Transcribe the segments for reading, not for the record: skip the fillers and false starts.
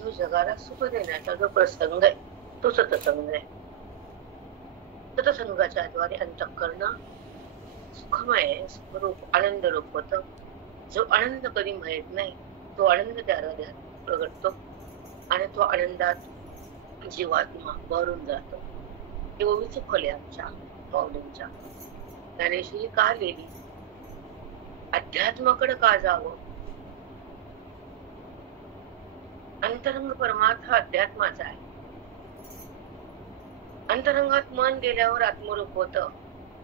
जो जगाला सुख देण्याचा जो प्रसंग आहे तो सत्संग आहे. सत्संगाच्या द्वारे अंतःकरण सुखमय स्वरूप आनंद रूप होत. जो आनंद कधी माहित नाही तो आनंद त्या प्रगटतो आणि तो आनंदात जीवात्मा भरून जातो. हे ओवीच फल आहे आमच्या माऊलींच्या. ज्ञानेश्वरी का लिहिली? अध्यात्माकडे का जावं? अंतरंग परमार्थ अध्यात्माचा आहे. अंतरंगात मन गेल्यावर आत्मरूप होत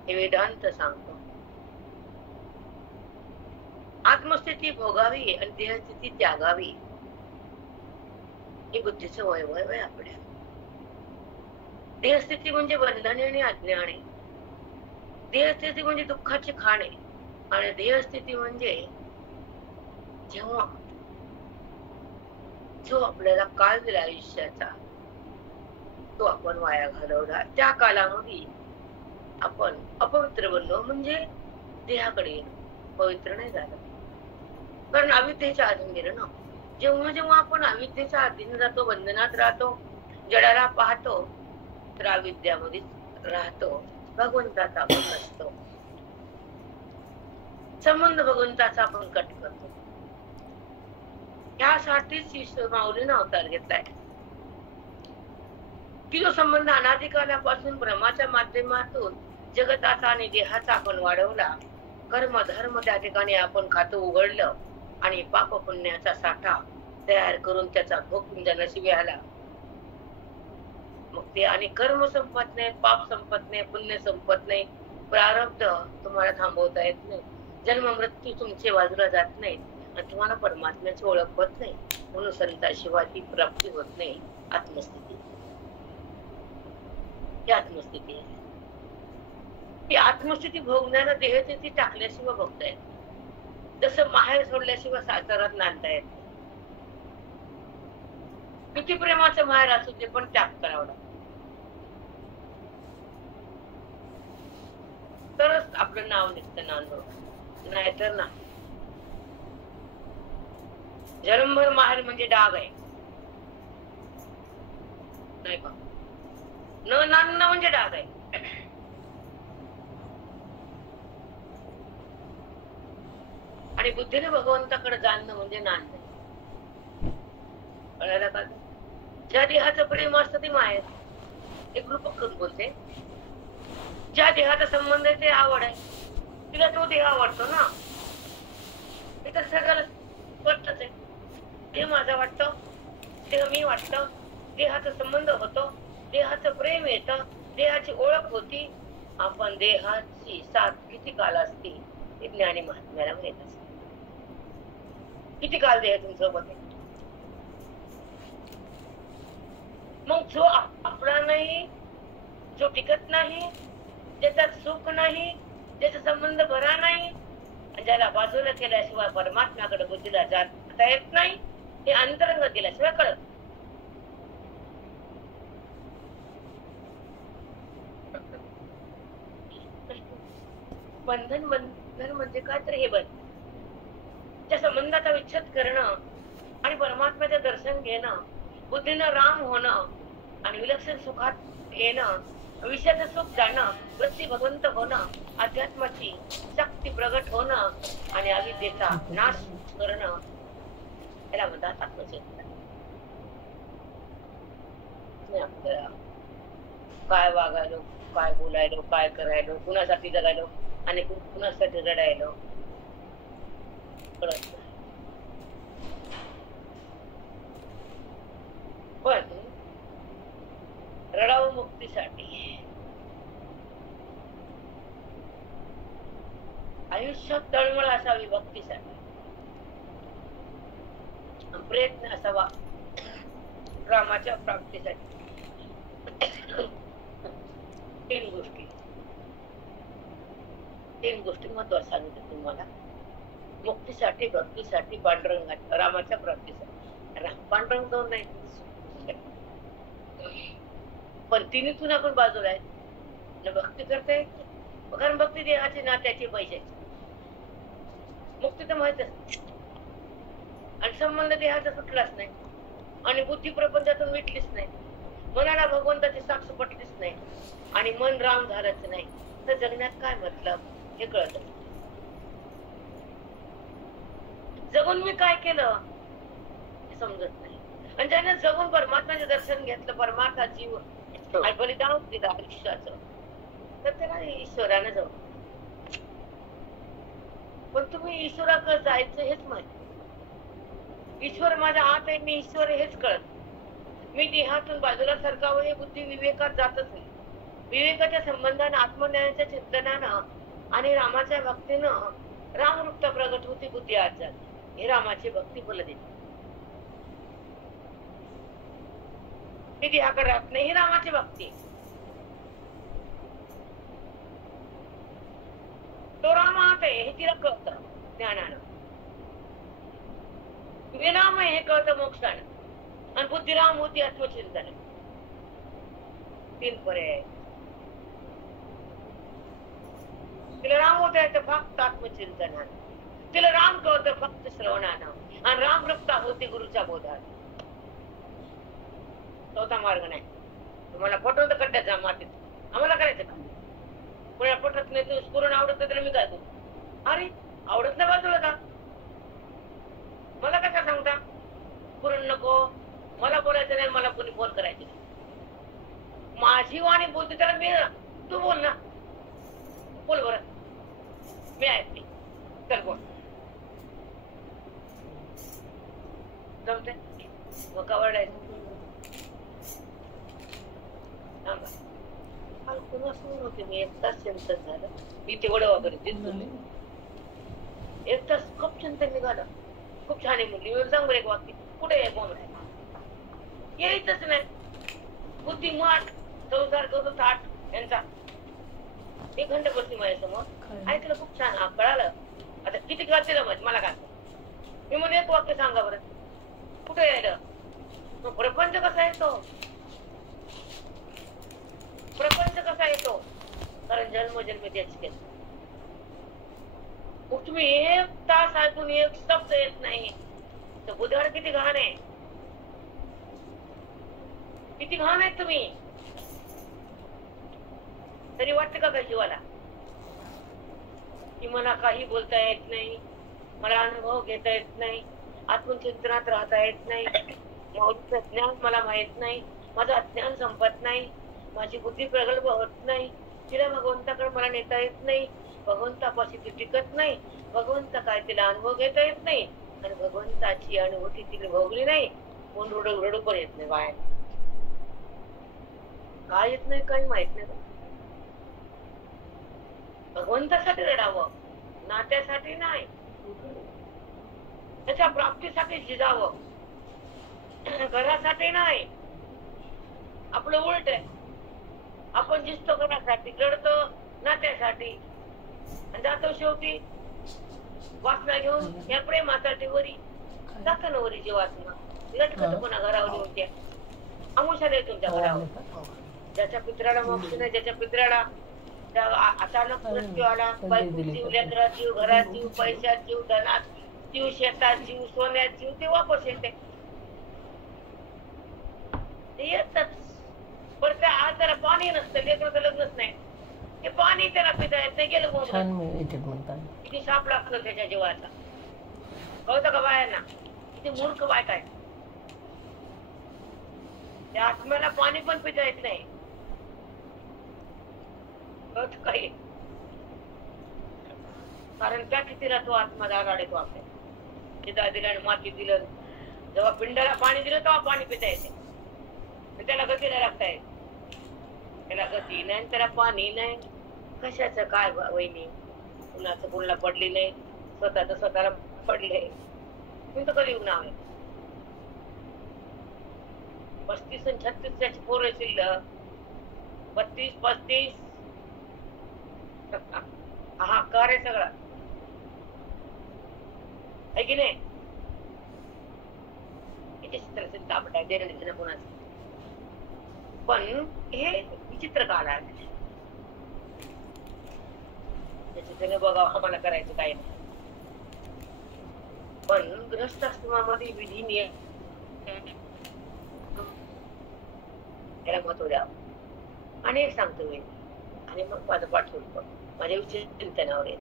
हे वेदांत सांगतो. आत्मस्थिती भोगावी आणि देहस्थिती त्यागावी हे बुद्धीचं वैभव आहे आपल्या. देहस्थिती म्हणजे बंधने आणि अज्ञाने, देहस्थिती म्हणजे दुःखाची खाणे आणि देहस्थिती म्हणजे जेव्हा जो आपल्याला काळ दिला आयुष्याचा तो आपण वाया घालवला. त्या कालामध्ये आपण अपवित्र बनलो म्हणजे देहाकडे गेलो, पवित्र नाही झालं. कारण अविद्येच्या अधीन गेलो ना. जेव्हा जेव्हा आपण अविद्येच्या अधीन जातो, बंधनात राहतो, जडाला पाहतो तर अविद्यामध्ये राहतो, भगवंताचा आपण नसतो. संबंध भगवंताचा आपण कट करतो. यासाठीच माऊलीने अवतार घेतलाय की जो संबंध अनादिकालापासून ब्रह्माच्या माध्यमातून जगताचा आणि देहाचा आपण वाढवला. कर्म धर्म त्या ठिकाणी आपण खातं उघडलं आणि पाप पुण्याचा साठा तयार करून त्याचा भोग तुमच्या नशिबी आला. मग ते आणि कर्म संपत नाही, पाप संपत नाही, पुण्य संपत नाही, प्रारब्ध तुम्हाला थांबवता येत नाही, जन्म मृत्यू तुमचे बाजूला जात नाही आणि तुम्हाला परमात्म्याची ओळख होत नाही. म्हणून संताशिवाय ती प्राप्ती होत नाही. आत्मस्थिती ही आत्मस्थिती आहे. ही आत्मस्थिती भोगण्याला देहस्थिती टाकल्याशिवाय भोगता येत. जसं माहेर सोडल्याशिवाय सासरात नांदता येत. किती प्रेमाचं माहेर असू ते पण त्याग करावं लागतं. तरच आपलं नाव निघतं नांदव, नाहीतर ना. जन्मभर माहेर म्हणजे डाग आहे नाही का? न नांदणं म्हणजे डाग आहे. आणि बुद्धीने भगवंताकडे जाणणं म्हणजे नांदणं. कळायला का? ज्या देहाचं प्रेम असतं ते माहेर. एक रूपक करून बोलते, ज्या देहाचा संबंध आहे ते आवड आहे, तिला तो देह आवडतो ना. हे तर सगळं स्पष्टच आहे. देह माझा वाटतो, देह मी वाटतो, देहाचा संबंध होतो, देहाचं प्रेम येतं, देहाची ओळख होती. आपण देहाची साथ किती काल असते हे ज्ञानी महात्म्याला माहित असते. किती काल देह तुमच्यासोबत आहे. मग जो आपला नाही, जो टिकत नाही, ज्याचा सुख नाही, ज्याचा संबंध बरा नाही, ज्याला बाजूला केल्याशिवाय परमात्म्याकडे बुद्धीला जाता येत नाही, हे अंतरंग केल्याशिवाय कळत. बंधन बंधन म्हणजे काय तर हे बंधन त्या संबंधाचा विच्छेद करणं आणि परमात्म्याचं दर्शन घेणं, बुद्धीनं राम होणं आणि विलक्षण सुखात येणं, विषयाचं सुख जाणं, वृत्ती भगवंत होणं, अध्यात्माची शक्ती प्रगट होणं आणि अविद्येचा नाश करणं, याला म्हणतात आत्मचेतना. आपल्याला काय वागायलो, काय बोलायलो, काय करायलो, कुणासाठी जगायलो आणि कुणासाठी रडायलो कळत नाही. पण रडावं मुक्तीसाठी, आयुष्यात तळमळ असावी भक्तीसाठी, प्रयत्न असावा रामाच्या प्राप्तीसाठी. तीन गोष्टी महत्वाच्या सांगितल्या तुम्हाला. मुक्तीसाठी, भक्तीसाठी, पांडुरंगाच्या रामाच्या प्राप्तीसाठी. पांडुरंग दोन नाही पण तिन्हीतून आपण बाजूला आहे. भक्ती करते कारण भक्ती देहाची नात्याची पैशाची. मुक्ती तर माहित असते. आणि संबंध देहाचा सुटलाच नाही आणि बुद्धी प्रपंचातून मिटलीच नाही, मनाला भगवंताची साक्ष पटलीच नाही आणि मन राम झालंच नाही, तर जगण्यात काय मतलब हे कळत. जगून मी काय केलं हे समजत नाही. आणि ज्याने जगून परमात्म्याचे दर्शन घेतलं, परमार्था जीव आणि बलिदान दिलं आयुष्याचं, तर त्याला ईश्वरानं जाऊ. पण तुम्ही ईश्वराकडे जायचं हेच माहिती. ईश्वर माझ्या आत आहे, मी ईश्वर हेच कळत. मी देहातून बाजूला सरकावं हे बुद्धी विवेकात जातच नाही. विवेकाच्या संबंधानं, आत्मज्ञानाच्या चिंतनानं आणि रामाच्या भक्तीनं रामरूपता प्रगट होती, बुद्धी आत जाते. हे रामाची भक्ती फल देते. ती देहाकडे राहत नाही, ही रामाची भक्ती. तो राम आत आहे हे तिला कळतं ज्ञानानं. विनाम हे कळतं मोक्षानं. आणि बुद्धिराम होती आत्मचिंतन. 3 पर्याय. तिला राम होत आहे फक्त आत्मचिंतनानं, तिला राम कळतं फक्त श्रवणानं, आणि रामरूपता होती गुरुच्या बोधात. चौथा मार्ग नाही. तुम्हाला पटवत खड्ड्यात जा मातीत, आम्हाला करायचं का? कोणाला पटत नाही, तू पुरण आवडत नाही तर मी काय करू? अरे आवडत नाही बाजूला का? मला कशा सांगता पुरण नको, मला बोलायचं नाही, मला कोणी फोन करायचे नाही. माझी वाणी बोलते त्याला मी, तू बोल ना, बोल बरं, मी ऐकते, चल बोल. जमते मग का वरडायचं? होते मी 1 तास चिंतन झालं. मी तेवढं वगैरे एक तास खूप चिंतन निघालं. खूप छान आहे मुली, सांग बरं एक वाक्य, कुठे आहे बॉम्ब यायचंच नाही. बुद्धिमान संसार करतो थाट यांचा 1 घंटा बसली माझ्यासमोर, ऐकलं खूप छान, हा कळालं. आता किती वाचलं माहिती मला काय? मी म्हणून एक वाक्य सांगा बरं, कुठे यायला? प्रपंच कसा येतो? प्रपंच कसा येतो? कारण जन्मजन्मी त्याच केलं. मग तुम्ही 1 तास ऐकून 1 शब्द येत नाही तर बुधाड किती घाण आहे, किती घाण आहे तुम्ही. तरी वाटतं का जीवाला की मला काही बोलता येत नाही, मला अनुभव घेता येत नाही, आत्मचिंतनात राहता येत नाही, मौलिक ज्ञान मला माहित नाही, माझं ज्ञान संपत नाही, माझी बुद्धी प्रगल्भ होत नाही, तिला भगवंताकडे मला नेता येत नाही, भगवंतापाशी ती टिकत नाही, भगवंत काय तिला अनुभव घेता येत नाही, आणि भगवंताची अनुभूती तिला भोगली नाही, कोण रडू पण येत नाही बाहेर. काय येत नाही काही माहित नाही. भगवंतासाठी रडावं, नात्यासाठी नाही, त्याच्या प्राप्तीसाठी झिजावं, घरासाठी नाही. आपलं उलट आहे, आपण जिस्तो घरासाठी, रडतो नात्यासाठी, आणि जातो शेवटी वासना घेऊन या प्रेमासाठी वरी जातं ना, वरी जीवात्मा लटकत कोणा घरावर होत्या अमुषा देतो तुमच्या घरावर. ज्याच्या पित्राला मोक्ष नाही, ज्याच्या पित्राला अचानक मृत्यू आला, बायको जीव, लेकरात जीव, घरात जीव, पैशात जीव, धनात जीव, शेतात जीव, सोन्यात जीव, ते वापस येते. येतच. पण त्या आज जरा पाणी नसतं, लेकराचं लग्नच नाही, ते पाणी त्याला पिता येत नाही, गेलं किती शाप लागतो त्याच्या जीवाचा. कळतं का बायांना? किती मूर्ख बायका आहे. त्या आत्म्याला पाणी पण पिता येत नाही. कळत काही, कारण त्या कितीला तो आत्मा दाराड येतो आपल्या. चिता दिलं आणि माती दिलं, जेव्हा पिंडाला पाणी दिलं तेव्हा पाणी पिता येते. त्याला गतीला लागता येत, त्याला गती नाही, त्याला पाणी नाही. कशाचं काय वहिनी, कुणाचं कुणाला पडली नाही, स्वतःच स्वतःला पडले. मी तर कधी नाव आहे 35 आणि 36 त्याची पोरं शिल्लक, 32, 35 हाहाकार आहे सगळा, आहे की नाही? तापट आहे कोणाचं. पण हे विचित्र काल आहे, त्याच्याने बघा आम्हाला करायचं काय नाही. पण गृहस्थाश्रमामध्ये विधी नियम त्याला महत्व द्यावं. आणि एक सांगतो मी, आणि मग माझं पाठ सोडतो, माझ्या चिंतनावर येत.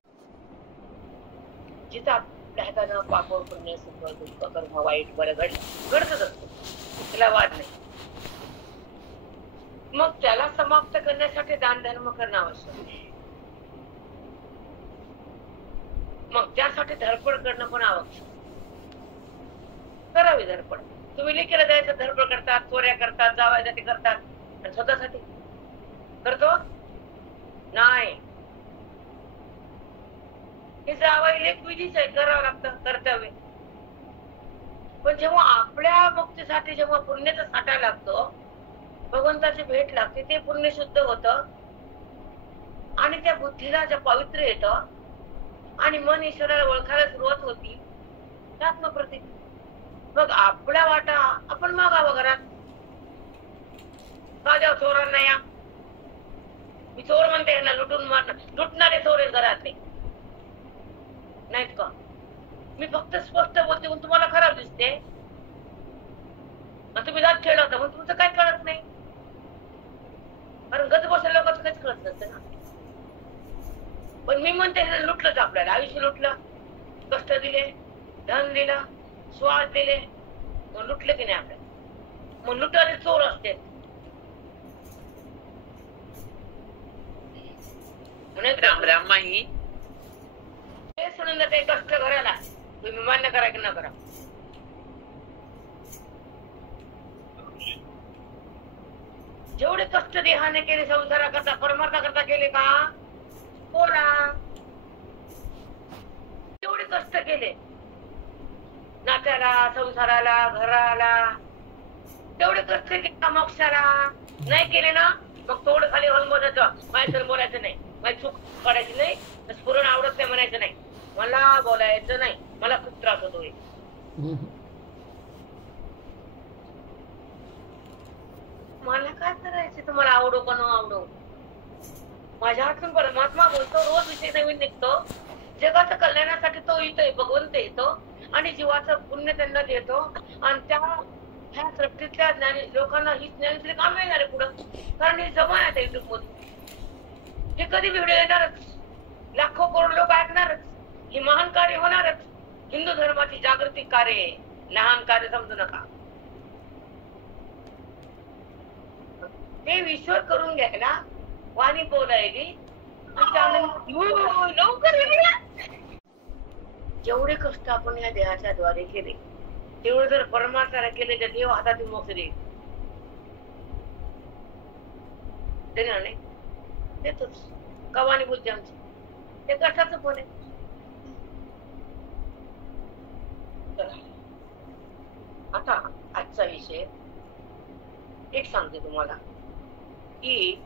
जिथं आपल्या हातानं पापड पुण्य सुख दुःख कर्म वाईट बरं घडतच असतो, त्याला वाद नाही. मग त्याला समाप्त करण्यासाठी दान धर्म करणं आवश्यक आहे. मग त्यासाठी धडपड करणं पण आवश्यक. करावी धडपड. तुम्ही लेकीला द्यायचं धडपड करतात, चोऱ्या करतात, जावायसाठी करतात, आणि स्वतःसाठी करतो नाही. हे जावाई लेक विधीच आहे, करावं लागतं कर्तव्य. पण जेव्हा आपल्या मुक्तीसाठी जेव्हा पुण्याचा साठा लागतो, भगवंताची भेट लागते, ते पुण्य शुद्ध होतं आणि त्या बुद्धीला जे पवित्र येतं आणि मन ईश्वराला ओळखायला सुरुवात होती, आत्मप्रती. मग आपला वाटा आपण मागावं घरात. का द्याव चोरांना? या मी चोर म्हणते, यांना लुटून मारणार, लुटणारे चोर आहेत घरातले, नाहीत का? मी फक्त स्पष्ट बोलते म्हणून तुम्हाला खराब दिसते, तुम्ही जात खेळवता म्हणून तुमचं काय कळत नाही. कारण गत बसल्या लोकांचं काहीच कळत नसतं ना. पण मी म्हणते लुटलंच, आपल्याला आयुष्य लुटलं, कष्ट दिले, धन दिलं, श्वास दिले, मग लुटलं की नाही आपल्याला? मग लुटारे चोर असते. राम राम माही हे सोडून जाते कष्ट घराला, तुम्ही मान्य करा की न करा. जेवढे कष्ट देहाने केले संसाराकरता परमार्थाकरता केले का बोला, जेवढे कष्ट केले नात्याला, संसाराला, घराला, तेवढे कष्ट केले का मोक्षाला नाही केले ना, मग थोडं खाली होऊन बोलायचं, माझ्या बोलायचं नाही, माझी चूक काढायची नाही, स्फुरण आवडत नाही म्हणायचं नाही, मला बोलायचं नाही, मला खूप त्रास होतोय. मला काय करायचं, तुम्हाला आवडो का न आवडो? माझ्या हातून परमात्मा बोलतो, रोज विषय नवीन निघतो, जगाच्या कल्याणासाठी तो येतोय, भगवंत येतो आणि जीवाचं पुण्य त्यांना देतो. आणि त्या ह्या सृष्टीतल्या ज्ञानी लोकांना ही ज्ञान काम मिळणार आहे पुढं, कारण हे जमा आहे युट्यूब मध्ये. हे कधी व्हिडिओ येणारच, लाखो करोड लोक ऐकणारच, हे महान कार्य होणारच. हिंदू धर्माची जागृती कार्य, लहान कार्य समजू नका. ते ईश्वर करून घ्यायला वाणी बोलायली, लवकर जेवढे कष्ट आपण या देहाच्या द्वारे केले, तेवढे जर परमार्थाला केले तर देव हातातून मोक्ष देईल. देणार नाही? देतोच. कवानी बुद्धी आमची, ते कष्टाचं पण आहे. आता आजचा विषय एक सांगते तुम्हाला, की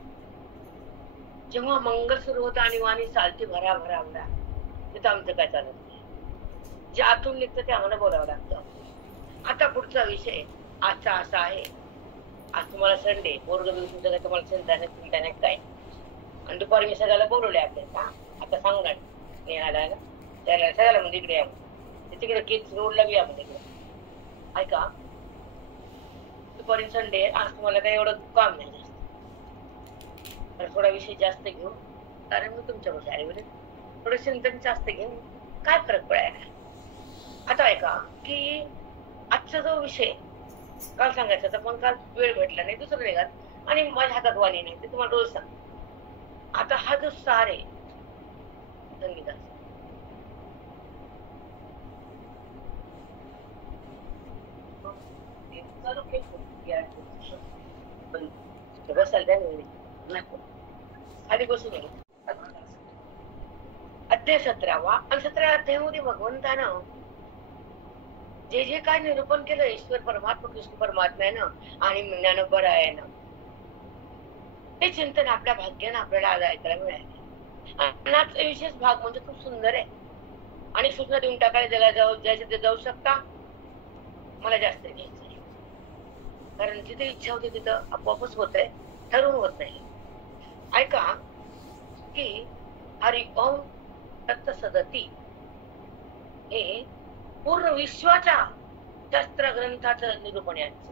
जेव्हा मंगल सुरू होतं आणि वाणी चालते भरा भरा भरा, तिथं आमचं काय चालत नाही. जे आतून निघतं ते आम्हाला बोलावं लागतं. आता पुढचा विषय आजचा असा आहे, आज तुम्हाला संडे, पोरग तुमचं काय तुम्हाला चिंता नाही काय, आणि दुपारी मी सगळ्याला बोलवले आपल्याला. आता सांगणार नेहाला ना, त्याला सगळ्याला म्हणजे इकडे या, तिकडे केस रोडला बी या म्हणजे इकडे. ऐका, दुपारी संडे, आज तुम्हाला काही एवढं काम नाही जास्त, तर थोडा विषय जास्त घेऊ, कारण मी तुमच्या बरोबर आहे, थोडं चिंतन जास्त घेऊन काय फरक पडायला. आता ऐका, की आजचा जो विषय काल सांगायचा होता, पण काल वेळ भेटला नाही, दुसरं निघाल आणि माझ्या हातात वाणी नाही, ते तुम्हाला रोज सांग. आता हा जो सार आहे संगीताचा, खाली बसून अध्याय 17वा आणि 17व्या अध्यायामध्ये भगवंतानं जे जे काय निरूपण केलं ईश्वर परमात्मा कृष्ण परमात्म्यानं आणि ज्ञानोबरायानं, ते चिंतन आपल्या भाग्यानं आपल्याला आज ऐकायला मिळाले. आणि आजचा विशेष भाग म्हणजे खूप सुंदर आहे आणि सूचना देऊन टाकायला, ज्याला जायचं ते जाऊ शकता. मला जास्त घ्यायचं आहे, कारण जिथे इच्छा होती तिथं आपोआपच होत आहे, ठरवून होत नाही. ऐका, की हरि ओम तत्सदती हे पूर्ण विश्वाच्या शास्त्र ग्रंथाचं निरूपण याचं,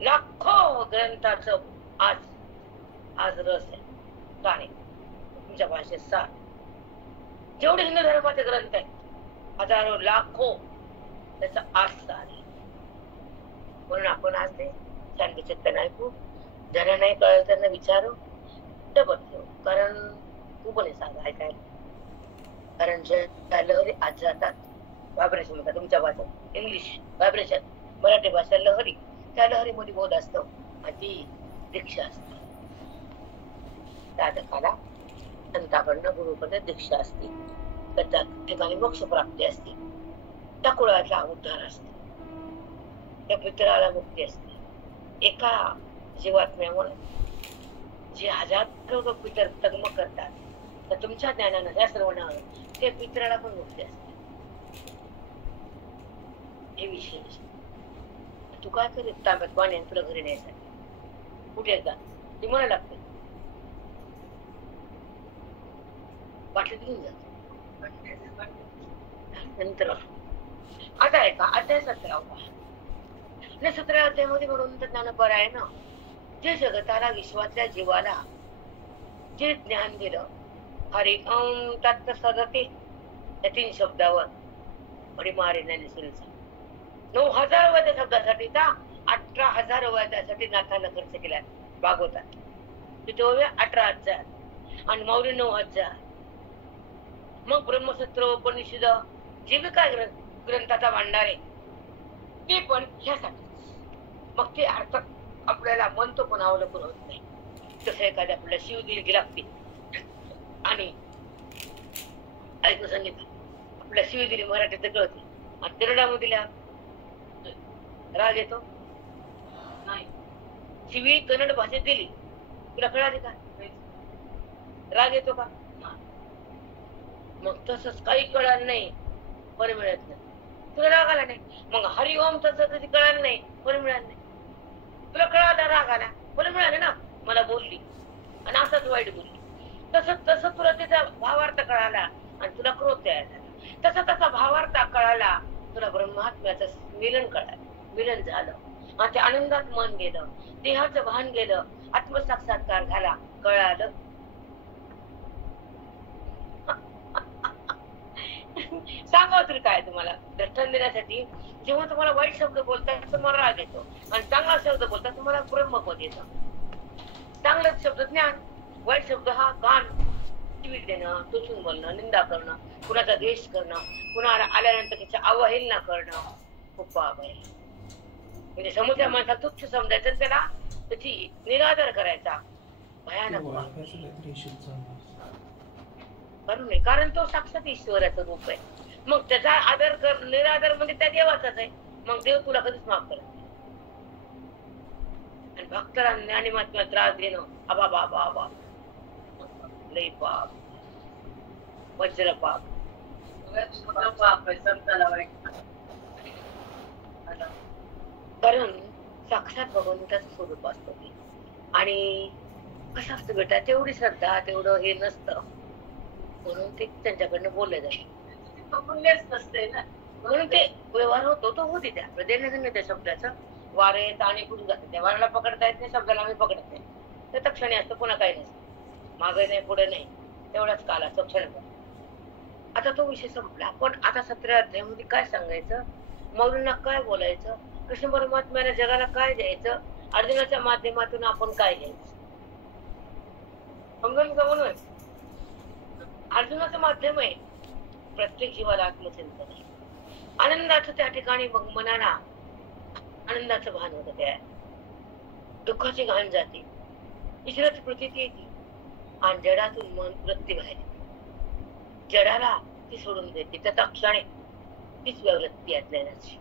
लाखो ग्रंथाचं आज आज रस आहे. गाणे तुमच्या भाषेत सार जेवढे हिंदू धर्माचे ग्रंथ आहेत, हजारो लाखो त्याचा आज सार आहे. म्हणून आपण आज ते शांती चित्ताने ऐकू. ज्यांना नाही कळलं त्यांना विचारू, डबल घेऊ, कारण तू पण सांगा ऐकायला. कारण ज्या लहरी आज जातात, व्हायब्रेशन म्हणतात तुमच्या भाषेत, इंग्लिश व्हायब्रेशन, मराठी भाषा लहरी, त्या लहरीमध्ये बोध असतो आणि ती दीक्षा असते. साधकाला संताकडनं गुरुकडनं दीक्षा असते, तर त्या ठिकाणी मोक्ष प्राप्ती असते, त्या कुळाचा उद्धार असतो, त्या पितराला मुक्ती असते. एका जीवात्म्यामुळे जे हजारो लोक पितर तगम करतात, तर तुमच्या ज्ञानानं या सर्वांना ते पितराला पण मुक्ती असते. हे विशेष. तू काय करीत तांब्यात पाणी तुला घरी न्यायसाठी कुठे जा ती मला लागते, बाटलीत घेऊन जातो. नंतर आता आहे का अध्याय 17 17 अध्यायामध्ये म्हणून ज्ञानपरायण जे जगताला विश्वातल्या जीवाला जे ज्ञान दिलं, हरि ओम तत्त सदते या 3 शब्दावर हरिमारे ज्ञानेश्वरीचा 9,000 रुपये त्या शब्दासाठी 18,000 रुपये त्यासाठी नाथानं खर्च केला भागवतात. तिथे 18,000 आणि मौर्य 9,000. मग ब्रह्मसूत्र उपनिषद जे बी काय ग्रंथाचा भांडार आहे ते पण ह्यासाठी. मग ते अर्थ आपल्याला म्हणतो पण अवलंबून होत नाही. तसं एखाद्या आपल्याला शिव दिली लागते आणि ऐकून सांगितलं आपल्याला शिव दिली मराठीत कळते आणि कन्नडामध्ये राग येतो नाही. शिवी कन्नड भाषेत दिली तुला कळाली का? राग येतो का? मग तसंच काही कळालं नाही पण मिळत नाही. तुला राग आला नाही, मग हरिओम तसं कधी कळालं नाही पण मिळालं नाही. तुला कळाला राग आला पण मिळालं ना, मला बोलली आणि असंच वाईट बोलली. तसं तसं तुला त्याचा भावार्थ कळाला आणि तुला क्रोध तयार झाला. तसा तसा भावार्थ कळाला, तुला ब्रह्मात्म्याचं मिलन कळालं, मिलन झालं आणि त्या आनंदात मन गेलं, देहाचं भान गेलं, आत्मसाक्षात्कार झाला, कळालं. सांगावं तरी काय तुम्हाला दर्शन देण्यासाठी. जेव्हा तुम्हाला वाईट शब्द बोलतात तुम्हाला राग येतो आणि चांगला शब्द बोलतात तुम्हाला ब्रह्मपद येतं. चांगला शब्द ज्ञान, वाईट शब्द हा गाण, टीव्ही देणं, टोचून बोलणं, निंदा करणं, कुणाचा द्वेष करणं, कुणाला आल्यानंतर त्याच्या अवहेलना करणं खूप पाप आहे. म्हणजे समोरच्या माणसाला तुच्छ समजायचं, त्याला त्याची निरादर करायचा, भयानक करू नये. कारण तो साक्षात ईश्वराचं रूप आहे. मग त्याचा आदर कर, निरादर म्हणजे त्या देवाचाच आहे. मग देव तुला कधीच माफ करत नाही. आणि भक्ताला ज्ञानीमात्म्याला त्रास देणं आबा बाबा आबा लई पाप, वज्र पाप, कारण साक्षात भगवंताचं स्वरूप असतं ते. आणि कसं असतं बेटा, तेवढी श्रद्धा तेवढं हे नसतं म्हणून ते त्यांच्याकडनं बोलले जाते नसते ना, म्हणून ते व्यवहार होतो तो होती त्या देण्याचं त्या शब्दाचं. वारे येत आणि कुठून जाते, त्या वाराला पकडता येत नाही, शब्दाला आम्ही पकडत नाही. ते तक्षणी असतं, पुन्हा काही नसतं, मागे नाही पुढे नाही, तेवढाच काल असतो क्षण. आता तो विषय संपला. पण आता 17 अध्यायामध्ये काय सांगायचं, मौलींना काय बोलायचं, कृष्ण परमात्म्याने जगाला काय द्यायचं, अर्जुनाच्या माध्यमातून आपण काय घ्यायचं समजून का? म्हणून अर्जुनाचं माध्यम आहे प्रत्येक जीवाला आत्मचिंतन आहे. आनंदाचं त्या ठिकाणी मग मनाला आनंदाचं भान होतं, त्या दुःखाची घाण जाते, ईश्वराची प्रतीती येते आणि जडातून मन वृत्ती बाहेर येते. जडाला ती सोडून देते, त्या क्षणी तीच वृत्ती आहे ज्ञानाची.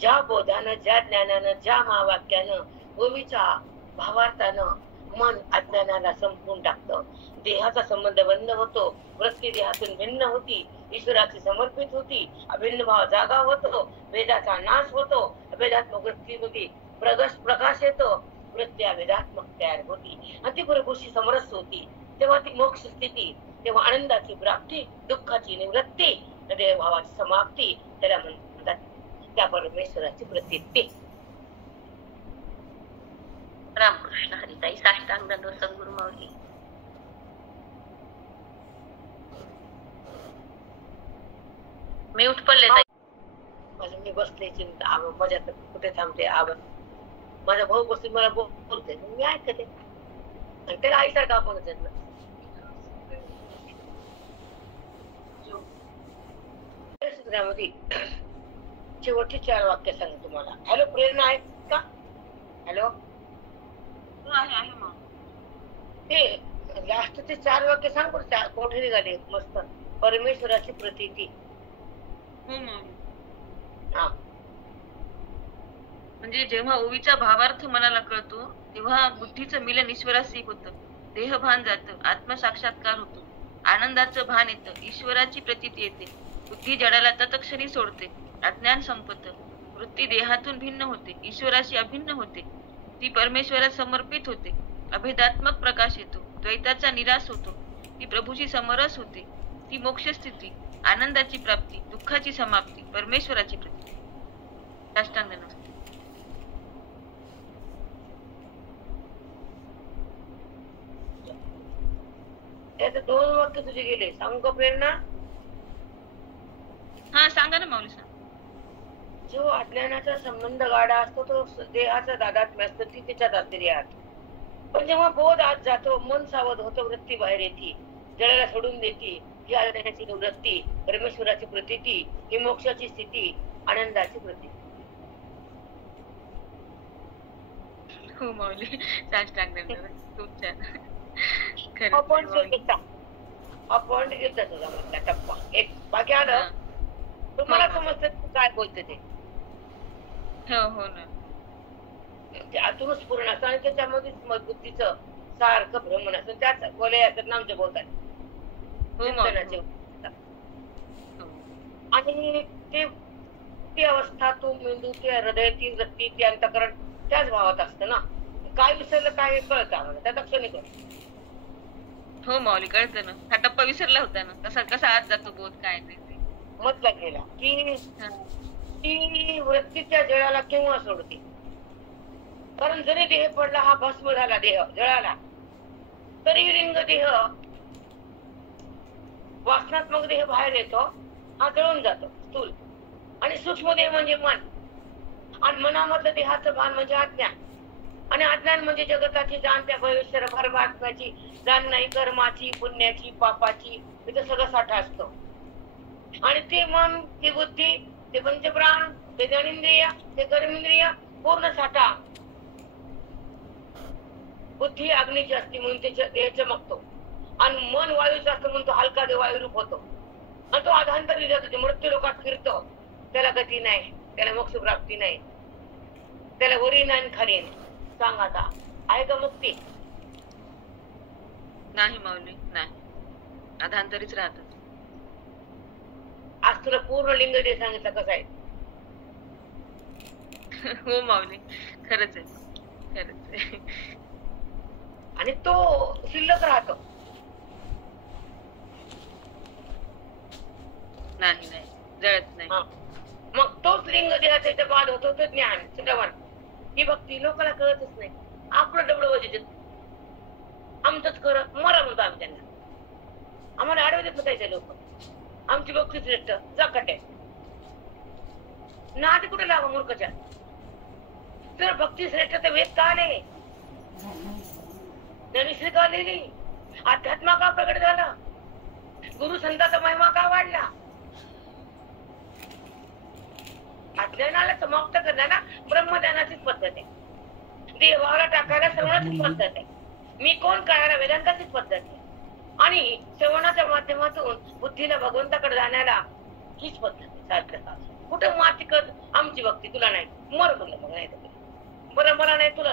ज्या बोधानं, ज्या ज्ञानानं, ज्या महावाक्यानं, गोवीच्या भावार्थानं मन अज्ञानाला संपवून टाकतं. देहाचा संबंध बंद होतो, वृत्ती देहातून भिन्न होती, ईश्वराची समर्पित होती, अभिन्न भाव जागा होतो, वेदाचा नाश होतो, अभेदात्मक वृत्ती होती, प्रकाश येतो, वृत्ती अभेदात्मक तयार होती आणि ती पुरेपूरशी समरस होती. तेव्हा ती मोक्ष स्थिती, तेव्हा आनंदाची प्राप्ती, दुःखाची निवृत्ती देहभावाची समाप्ती त्याला म्हणतात त्या परमेश्वराची प्रतीती. रामकृष्ण हरिताई. साष्टांग दंडवत सद्गुरु माऊली. म्यूट पडले ताई. मी बसले चिंता माझ्या कुठे थांबते आवाज. माझा भाऊ बसून मला बोलते मी ऐकते आणि त्याला आईसारखं आपण सूत्रामध्ये शेवटची 4 वाक्य सांग तुम्हाला. हॅलो प्रेरणा आहे का? हॅलो ते लास्टचे 4 वाक्य सांग बरं. कोठे निघाले मस्त. परमेश्वराची प्रतीती. हा म्हणजे जेव्हा ओवीचा भावार्थ मनाला कळतो तेव्हा बुद्धीचं मिलन ईश्वराशी होतं. देहभान जातं, आत्मसाक्षात्कार होतो, आनंदाचं भान येतं, ईश्वराची प्रतीती येते. बुद्धी जडाला तत्क्षणी सोडते, अज्ञान संपतं, वृत्ती देहातून भिन्न होते, ईश्वराशी अभिन्न होते, ती परमेश्वरात समर्पित होते, अभेदात्मक प्रकाश येतो, द्वैताचा निराश होतो, ती प्रभूशी समरस होते, ती मोक्ष स्थिती, आनंदाची प्राप्ती, दुःखाची समाप्ती, परमेश्वराची प्रतीती. साष्टांग नमस्कार. त्यात 2 वाक्य तुझे गेले. सांगू का प्रेरणा? हा सांगा ना माऊली साहेब. जो अज्ञानाचा संबंध गाडा असतो तो देहाचा दादात्म्य असतो, ती त्याच्यात असलेली आत. पण जेव्हा बोध आत जातो, मन सावध होतं, वृत्ती बाहेर येते, जळाला सोडून देते, ही अज्ञानाची निवृत्ती, परमेश्वराची प्रतीती, ही मोक्षाची स्थिती, आनंदाची प्रतीती. हो माऊली. साष्टांग दंडवत. खूप छान. आपण युद्धाचा म्हटला टप्पा एक बाकी आलं. तुम्हाला समजतं काय बोलते ते. हो ना. आतूनच पूर्ण असतं आणि त्याच्यामध्ये बुद्धीचं सारखं भ्रमण असतं. त्याच वलयाचं नामचे बोलतात आणि ती अवस्था तू मेंदू ते हृदय ती वृत्ती ती अंतःकरण त्याच भावात असतं ना. काय विसरलं काय कळतं आम्हाला त्या क्षणी कळतं. हो माऊली कळतं ना. हा टप्पा विसरला होता ना. कसा आत जातो बोध काय ते म्हटलं गेला की ती वृत्तीच्या जळाला केव्हा सोडते. कारण जरी देह पडला, हा भस्म झाला, देह जळाला, तरी लिंग देह वासनात्मक देह बाहेर येतो, हा जळून जातो स्थूल. आणि सूक्ष्म देह म्हणजे मन, आणि मनामधलं देहाचं भान म्हणजे अज्ञान, आणि अज्ञान म्हणजे जगताची जाण, त्या भविष्य परमात्म्याची जाण नाही, कर्माची, पुण्याची, पापाची, इथं सगळं साठा असतो. आणि ते मन, ती बुद्धी, ते पंचप्राण, ते ज्ञानेंद्रिय, ते कर्मेंद्रिय, पूर्ण साठा. बुद्धी अग्नीची असते म्हणून त्याच्या देह चमकतो, आणि मन वायूचा असतो म्हणून तो हलका देह वायुरूप होतो, आणि तो अधांतरी जातो, मृत्यू लोकात फिरतो. त्याला गती नाही, त्याला मोक्ष प्राप्ती नाही, त्याला वरी नाही खाली नाही. सांग आता आहे का मुक्ती? नाही माऊली, नाही. अधांतरीच राहतात. आज तुला पूर्ण लिंग देह सांगितलं कसं आहे. हो माऊली, खरंच आहे, खरंच आहे. आणि तो शिल्लक राहतो. नाही नाही, जळत नाही. मग तोच लिंग देहाचा बाद होतो, तो ज्ञान श्रवण ही भक्ती. लोकांना कळतच नाही. आपलं डबडं वजेच आमचंच खरं मरा म्हणतो आम्ही त्यांना. आम्हाला आडवे देत नसायचे लोक. आमची भक्ती श्रेष्ठ जाकटे ना, आधी कुठे लावा मूर्खच्या. तर भक्ती श्रेष्ठ तर वेद का आले, ज्ञानेश्वरी का लिहिली, अध्यात्मा का प्रगट झाला, गुरु संतांचा महिमा का वाढला. अज्ञानाला समाप्त करण्याला ब्रह्मज्ञानाचीच पद्धत आहे. देवाला टाकायला श्रवणाचीच पद्धत आहे. मी कोण कळायला वेदांताचीच पद्धत आहे. आणि श्रवणाच्या माध्यमातून बुद्धीला भगवंताकडे जाण्याला हीच पद्धत आहे. साध्य कुठं माती कर, आमची भक्ती तुला नाही, मर म्हणलं. मग नाही बरं, मला नाही तुला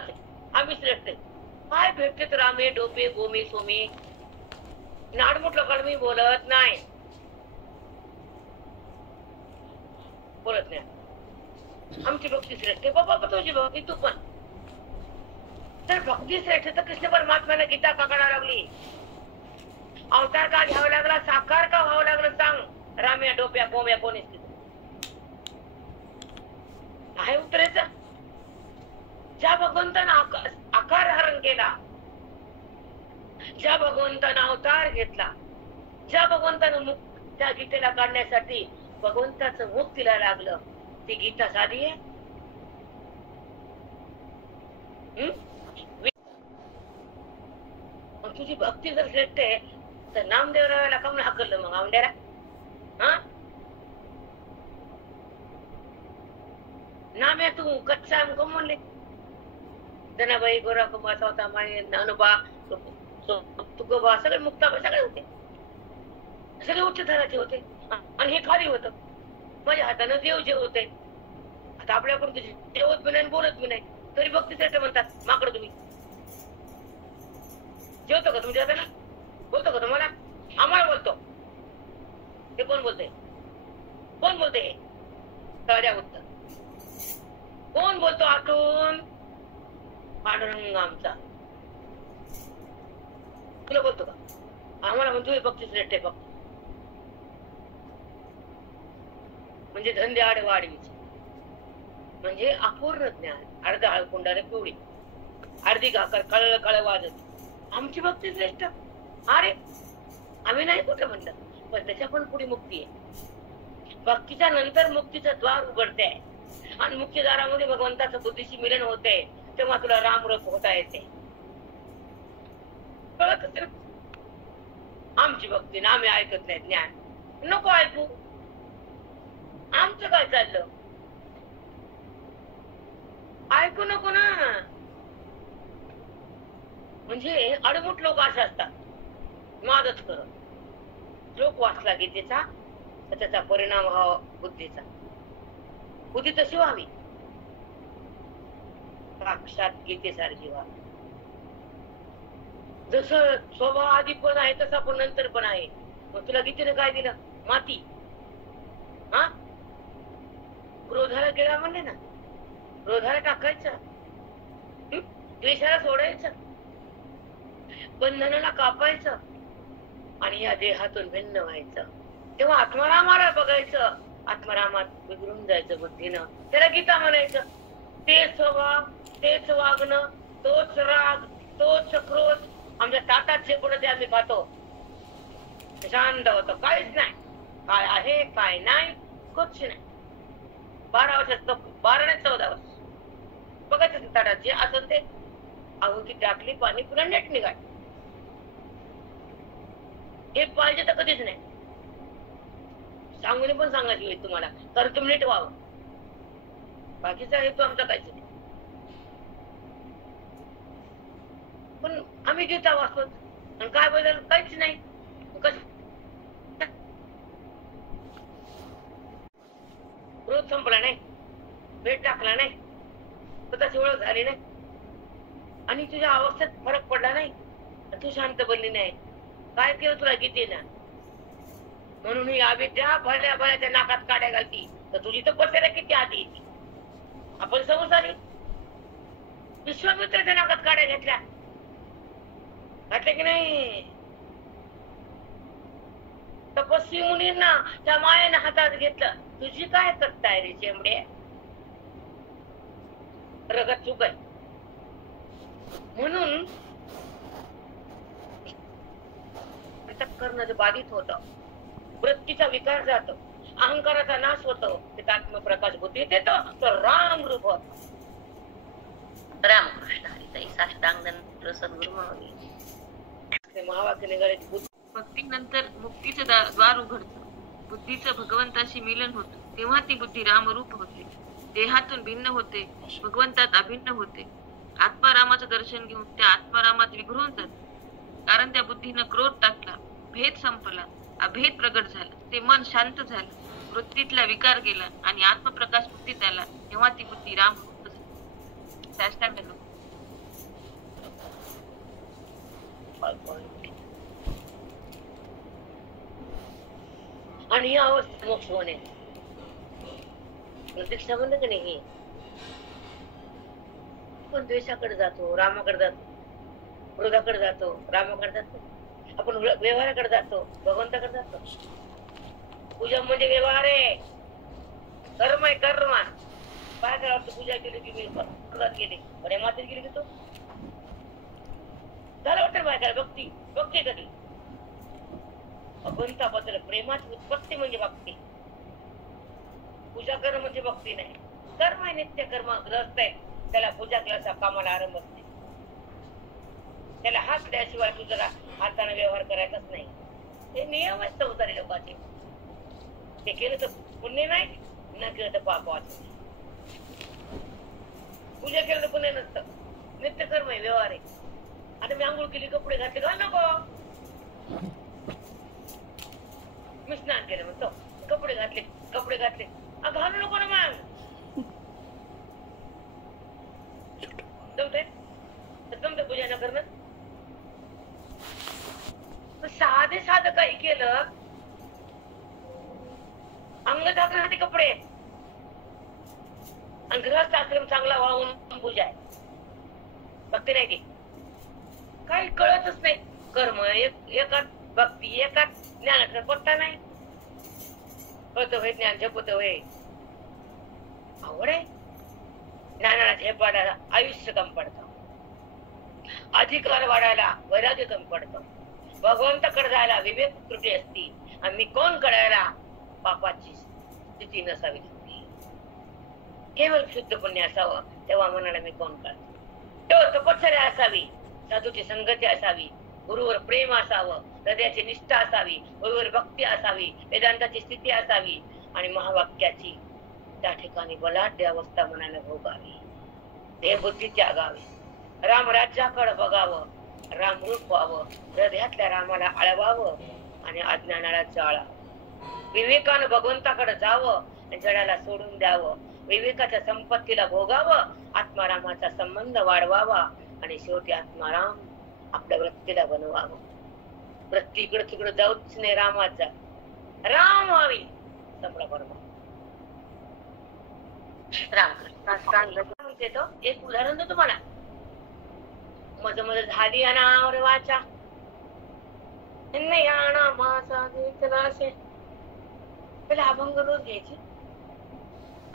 आम्ही श्रेष्ठ. काय भेटते तर आम्ही डोपे गोमी सोमी नाडमुट लोकांना मी बोलत नाही, बोलत नाही. आमची भक्ती श्रेष्ठ. बाबा तुझी भक्ती तू पण. तर भक्ती श्रेष्ठ तर कृष्ण परमात्म्याने गीता का काढायला लागली. अवतार का घ्यावा लागला, साकार का व्हावं लागलं सांग. राम्या डोप्या कोंब्या कोणीच तिथे आहे उतरायचं. ज्या भगवंतानं आकार धारण केला, ज्या भगवंतानं अवतार घेतला, ज्या भगवंतानं त्या गीतेला काढण्यासाठी भगवंताचं मुख तिला लागलं, ती गीता साधी आहे. तुझी भक्ती जर श्रेष्ठ आहे तर नामदेवरावाला कमला हाकललं मग औंड्याला. नाम्या तू कच्चा कम म्हणले. जनाबाई, गोरा कुमार, स्वतः माई, नानोबा, तुकोबा सगळे मुक्ताबा सगळे होते, सगळे उच्च थराचे होते. आणि हे खाली होत. माझ्या हातानं देव जे होते. आता आपल्याकडून तुझे जेवत बी नाही बोलत बी नाही, तरी भक्ती श्रेष्ठ म्हणतात. माकडं तुम्ही जेवतो का तुमच्या हाताला? बोलतो का तुम्हाला? आम्हाला बोलतो. हे कोण बोलतंय? कोण बोलतंय? द्या उत्तर. कोण बोलतो आतून? पांडुरंग आमचा. तुला बोलतो का? आम्हाला म्हणतो हे भक्ती श्रेष्ठ आहे. भक्ती म्हणजे धंदे आड वाढवीचे, म्हणजे अपूर्ण ज्ञान. अर्ध हळकुंडाने पिवळी, अर्धी गाकर कळ कळ वाजत. आमची भक्ती श्रेष्ठ. अरे आम्ही नाही कुठं म्हणलं, पण त्याच्या पण पुढे मुक्ती आहे. भक्तीच्या नंतर मुक्तीचं द्वार उघडते आणि मुक्तीद्वारामध्ये भगवंताचं बुद्धीशी मिलन होते, तेव्हा तुला रामरस होता येते. कळत असेल. आमची भक्ती ना आम्ही ऐकत नाही. ज्ञान नको ऐकू. आमचं काय चाललं ऐकू नको ना. म्हणजे अडमुट लोक असे असतात, मादच करत. श्लोक वाचला गीतेचा तर त्याचा परिणाम व्हावा बुद्धीचा. बुद्धी तशी व्हावी, साक्षात गीतेसारखी व्हावी. जसं स्वभाव आधी पण आहे तसा पण नंतर पण आहे. मग तुला गीतेने काय दिलं? माती. क्रोधाला गिळा म्हणले ना, क्रोधाला टाकायचं, द्वेषाला सोडायचं, बंधनाला कापायचं आणि या देहातून भिन्न व्हायचं. तेव्हा आत्मारामाला बघायचं, आत्मारामात विघरून जायचं बुद्धीनं. त्याला गीता म्हणायचं. तेच स्वभाव, तेच वागणं, तोच राग, तोच क्रोध. आमच्या ताटात जे पडत ते आम्ही खातो. शांत होतो, काहीच नाही. काय आहे काय नाही कुछ नाही. 12 वर्षात 12 नाही 14 वर्ष बघायचं ताटात जे असेल ते आहुती टाकली, पाणी पुन्हा नेट निघाल. हे पाहिजे तर कधीच नाही. सांगून पण सांगायची होईल तुम्हाला, तर तुम्ही नीट व्हावं. बाकीचा हेतू आमचा काहीच नाही. पण आम्ही गीता वाचतो आणि काय बदल? काहीच नाही. क्रोध संपला नाही, भेट टाकला नाही, स्वतःची ओळख झाली नाही आणि तुझ्या अवस्थेत फरक पडला नाही, तू शांत बनली नाही. काय केलं तुला गीतेनं? म्हणून ही अविद्या भल्या भल्याच्या नाकात काड्या घालती. तर तुझी तर बसायला किती आधी येते. आपण संसारी विश्वामित्राच्या नाकात काड्या घेतल्या की नाही? तपस्वी मुनींना त्या मायेने हातात घेतलं. तुझी काय करताय रे चेंबडे? रगत चूक आहे. म्हणून करणं बाधित होत, वृत्तीचा विकार जातो, अहंकाराचा नाश होतो, आत्मप्रकाश बुद्धी देतो, तर राम रूप होत. रामकृष्ण हरी साष्टांग सद्गुरु म्हणून महावाक्य निघाल्याची बुद्धी. भक्तीनंतर मुक्तीचं द्वार उघडतं, बुद्धीचं भगवंताशी मिलन होतं. तेव्हा ती बुद्धी रामरूप होते, देहातून भिन्न होते, भगवंतात अभिन्न होते. आत्मारामाचं दर्शन घेऊन त्या आत्मारामात विघरून जाते. कारण त्या बुद्धीनं क्रोध टाकला, भेद संपला, अभेद प्रगट झाला, ते मन शांत झालं, वृत्तीतला विकार गेला आणि आत्मप्रकाश बुद्धीत आला. तेव्हा ती बुद्धी राम होत असते. साष्टांग आणि या अवस्थेत मोक्ष होणे प्रतीक्षा म्हणलं की नाही. आपण द्वेषाकडे जातो, रामाकडे जातो, क्रोधाकडे जातो, रामाकडे जातो, आपण व्यवहाराकडे जातो, भगवंताकडे जातो. पूजा म्हणजे व्यवहार आहे, कर्म आहे कर्म. काय करावं, पूजा केली की मी गेली प्रेमात गेली की तो झालं वाटतं बाय भक्ती. भक्ती कधी भगवंताबद्दल प्रेमाची उत्पत्ती म्हणजे भक्ती. पूजा करणं म्हणजे भक्ती नाही. कर्म आहे, नित्य कर्म ग्रस्त आहे, त्याला पूजा केल्याचा कामाला आरंभच नाही. त्याला हात द्याशिवाय तू जरा हाताने व्यवहार करायचाच नाही. हे नियम आहेत संसारी लोकांचे. ते केलं तर पुण्य नाही, न केलं तर पाप वाचत. पूजा केलं तर पुण्य नसतं. नित्य कर्म आहे, व्यवहार आहे. आता मी आंघोळ केली, कपडे घातले, घाल नको. मी स्नान केलं म्हणतो, कपडे घातले घालू नको ना मग. जमते पूजा न करणं. साधे साधं काही केलं, अंग झाकण्यासाठी कपडे आणि गृहस्थ आश्रम चांगला वाहून पूजा आहे. भक्ती नाही ती, काही कळतच नाही. कर्म एकात, भक्ती एकात, ज्ञानाचा पत्ता नाही. कळत होय ज्ञान, झेपत होय. आवड आहे ज्ञानाला झेपायला, आयुष्य कमी पडतं. अधिकार वाढायला वैराग्य कमी पडतं. भगवंताकडे जायला विवेक त्रुटी असती. आणि मी कोण कळायला पापाची स्थिती नसावी. केवळ शुद्ध पुण्य असावं, तेव्हा मनाला मी कोण कळतो. तेव्हा तपश्चर्या असावी, साधूची संगती असावी, गुरुवर प्रेम असावं, हृदयाची निष्ठा असावी, गुरुवर भक्ती असावी, वेदांताची स्थिती असावी आणि महावाक्याची त्या ठिकाणी बलाढ्य अवस्था मनाला भोगावी. देहबुद्धी त्यागावी, राम राज्याकडे बघावं, रामरूप व्हावं, हृदयातल्या रामाला आळवावं आणि अज्ञानाला जाळावं. विवेकानं भगवंताकडे जावं आणि जडाला सोडून द्यावं. विवेकाच्या संपत्तीला भोगावं, आत्मारामाचा संबंध वाढवावा आणि शेवटी आत्माराम आपल्या वृत्तीला बनवावं. वृत्ती इकडे तिकडे जाऊच नाही, रामात जा, राम व्हावी. संपला बरोबर. एक उदाहरण देतो तुम्हाला. मज झाली अनावर वाचा, माझा घेतला असे. पहिले अभंग रोज घ्यायची.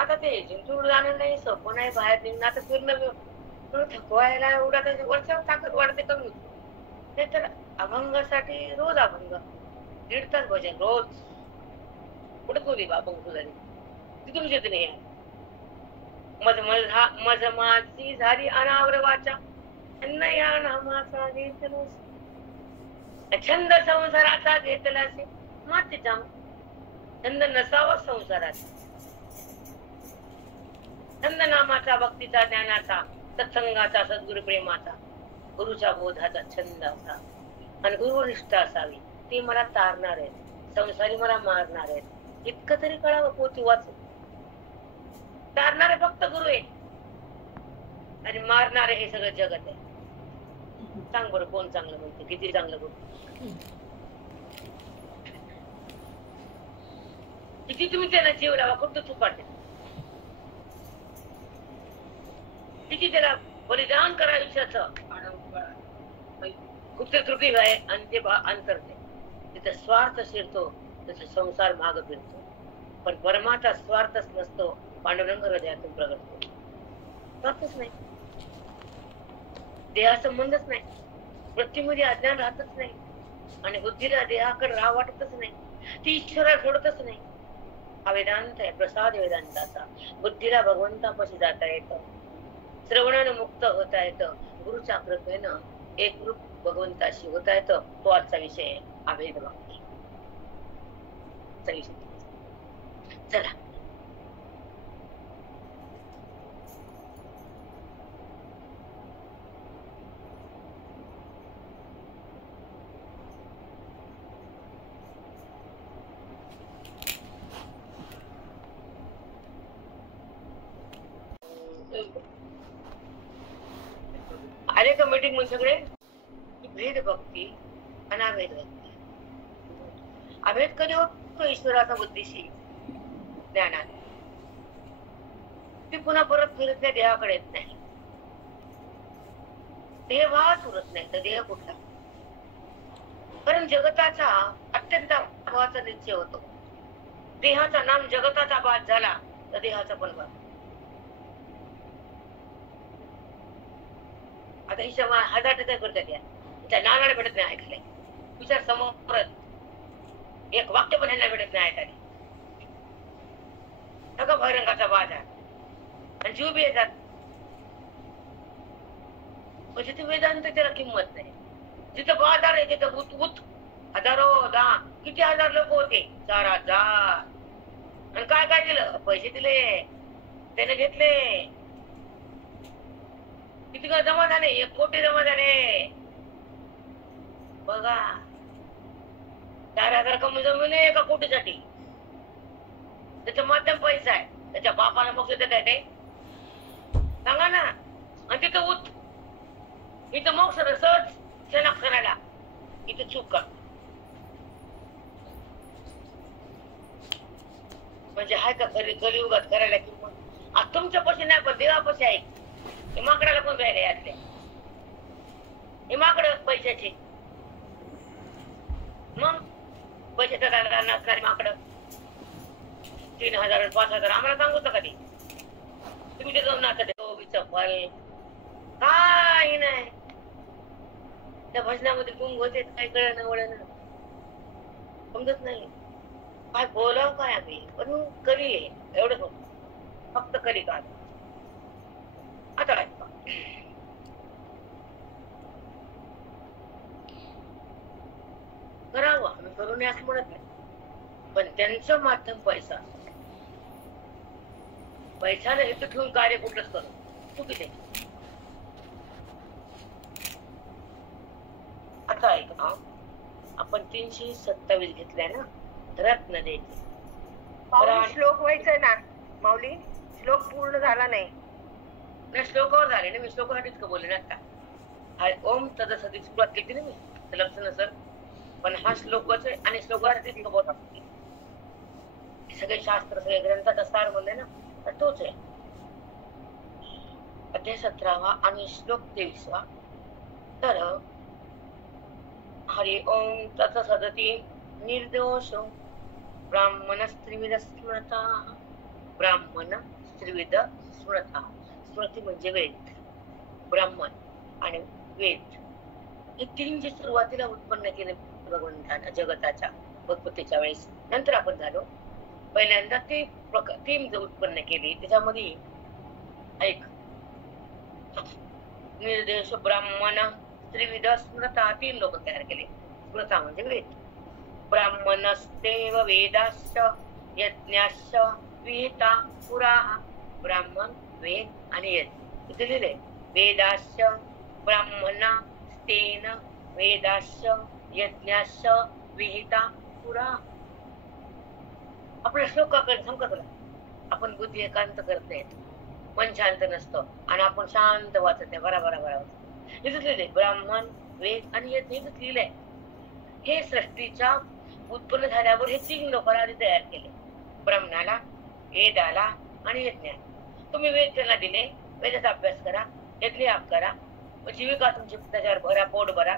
आता ते जिंतूर जाणं नाही, सोपं नाही, बाहेर निघणं. आता फिरणं थकवायला एवढा वर्षावर ताकद वाढते, कमी होती. नाही तर अभंगासाठी रोज अभंग, 1.5 तास भजन रोज. कुठे बोली अभंग झाली ती तुमची येत नाही. मज माझी झाली अनावर वाचा, नामाचा घेतला. छंद संसाराचा घेतला असे मातीचा. छंद नसावा संसारात. छंद नामाचा, भक्तीचा, ज्ञानाचा, सत्संगाचा, सद्गुरु प्रेमाचा, गुरुच्या बोधाचा छंद असा आणि गुरुनिष्ठा असावी. ते मला तारणार आहेत, संसारी मला मारणार आहेत. इतकं तरी कळावं, पोथी वाचून. तारणारे फक्त गुरु आहे आणि मारणारे हे सगळं जगत आहे. सांग बरं, कोण चांगलं म्हणते? किती चांगलं गुरु? किती तुम्ही त्याला जीव लावा, कुठं चुकाटे, किती त्याला बलिदान करा आयुष्याचं. कुठे त्रुटी आहे आणि ते अंतरते. तिथे स्वार्थ शिरतो, त्याचा संसार माग फिरतो. पण परमाचा स्वार्थच नसतो, पांडुरंग हृदयातून प्रगट होतो. स्वार्थच नाही, देहा संबंधच नाही, वृत्तीमध्ये अज्ञान राहतच नाही आणि बुद्धीला देहाकडे राहा वाटतच नाही. ती ईश्वरा सोडतच नाही. हा वेदांत आहे, प्रसाद वेदांताचा. बुद्धीला भगवंतापाशी जाता येतं, श्रवणानं मुक्त होता येतं, गुरुच्या कृपेनं एकरूप भगवंताशी होता येतं. तो आजचा विषय आहे, अभेद भक्ती. चला आले का मीटिंग मध्ये सगळे? भेद भक्ती, अनाभेद भक्ती. अभेद कधी होतो? ईश्वराचा बुद्धीशी, ज्ञानात. ती पुन्हा परत फिरत नाही, देहाकडे येत नाही. देह भावाच उरत नाही, तर देह कुठला? कारण जगताचा अत्यंत भावाचा निश्चय होतो. देहाचा नाम जगताचा बाद झाला तर देहाचा पण बाद. आता ही क्षमा 1000% करतात या त्या नानाला भेटत नाही ऐकलंय. विचार समोर एक वाक्य पण ह्यांना भेटत नाही ऐकायला. सगळं बहिरंगाचा बाजार आणि जीव बी येतात. म्हणजे ते वेदांत त्याला किंमत नाही. जिथं बाजार आहे तिथं उत उत हजारो दहा किती हजार लोक होते 4000 आणि काय काय दिलं पैसे दिले त्याने घेतले किती का जमा झाले 1 कोटी जमा झाले बघा. 4000 कमी जमवले 1 कोटीसाठी. त्याचं माध्यम पैसा आहे. त्याच्या बापाला मोक्ष देत आहे ते सांगा ना. आणि तिथं उत इथं मोक्ष सहज क्षणात करायला इथं चूक का म्हणजे हाय का खरी कलियुगात करायला किंमत. आज तुमच्या पशी नाही पण देवापाशी आहे. हे माकडाला पण व्यायला यातल्या हे माकड पैशाची मग पैशाचा नसणारी माकड 3000 5000 आम्हाला सांगू का कधी तुम्ही ते जाऊन नाचत फल काही नाही. त्या भजनामध्ये गुंग होते काय कळणं वळण समजत नाही. काय बोलाव काय आम्ही पण कली आहे एवढं फक्त कली का. आता काय करावं आम्ही करू नये असं म्हणत नाही पण त्यांचं माध्यम पैसा. पैशाला हेतू ठेवून कार्य कुठलंच करू चुकीचे. आता ऐका आपण 327 घेतलाय ना रत्न द्यायचे. श्लोक व्हायचं ना माऊली. श्लोक पूर्ण झाला नाही. श्लोकावर झाले ना मी श्लोकासाठीच का बोलले ना आता. ओम तदसती सुरुवात केली ना मी लक्ष नसर पण हा श्लोकच आहे आणि श्लोकासाठीच बोलतो. सगळे शास्त्र सगळे ग्रंथाचा सार बोलले ना तर तोच आहे. अध्याय 17 आणि श्लोक 23. तर हरि ओम तत्सदती निर्दोष ब्राह्मण स्त्रीविद स्मृता. ब्राह्मण स्त्रीविद स्मृता. स्मृती म्हणजे वेद. ब्राह्मण आणि वेद हे 3 जे सुरुवातीला उत्पन्न केले भगवंतानं जगताच्या उत्पत्तीच्या वेळेस. नंतर आपण झालो पहिल्यांदा ते 3 जे उत्पन्न केली त्याच्यामध्ये एक निर्देश ब्राह्मण स्त्रीविद स्मृता 3 लोक तयार केले. स्मृता म्हणजे वेद. ब्राह्मणस्तेव वेदाश्च यज्ञाश्च विहिता पुरा. ब्राह्मण वेद आणि यज्ञ इथे लिहिले वेदाश्च ब्राह्मण स्तेन वेदाश्च यज्ञाश्च विहिता पुरा. आपल्या श्लोकाकडे समजा तुला आपण बुद्धी एकांत करत नाही मन शांत नसतं आणि आपण शांत वाचत नाही बराबर बराबर. इथं लिहिले ब्राह्मण वेद आणि यज्ञ इथं लिहिलंय. हे सृष्टीच्या उत्पन्न झाल्यावर हे 3 लोकांना आधी तयार केले. ब्राह्मणाला वेदाला आणि यज्ञाला. तुम्ही वेद त्यांना दिले वेदाचा अभ्यास करा यज्ञ करा जीविका तुमची त्याच्यावर भरा पोट भरा.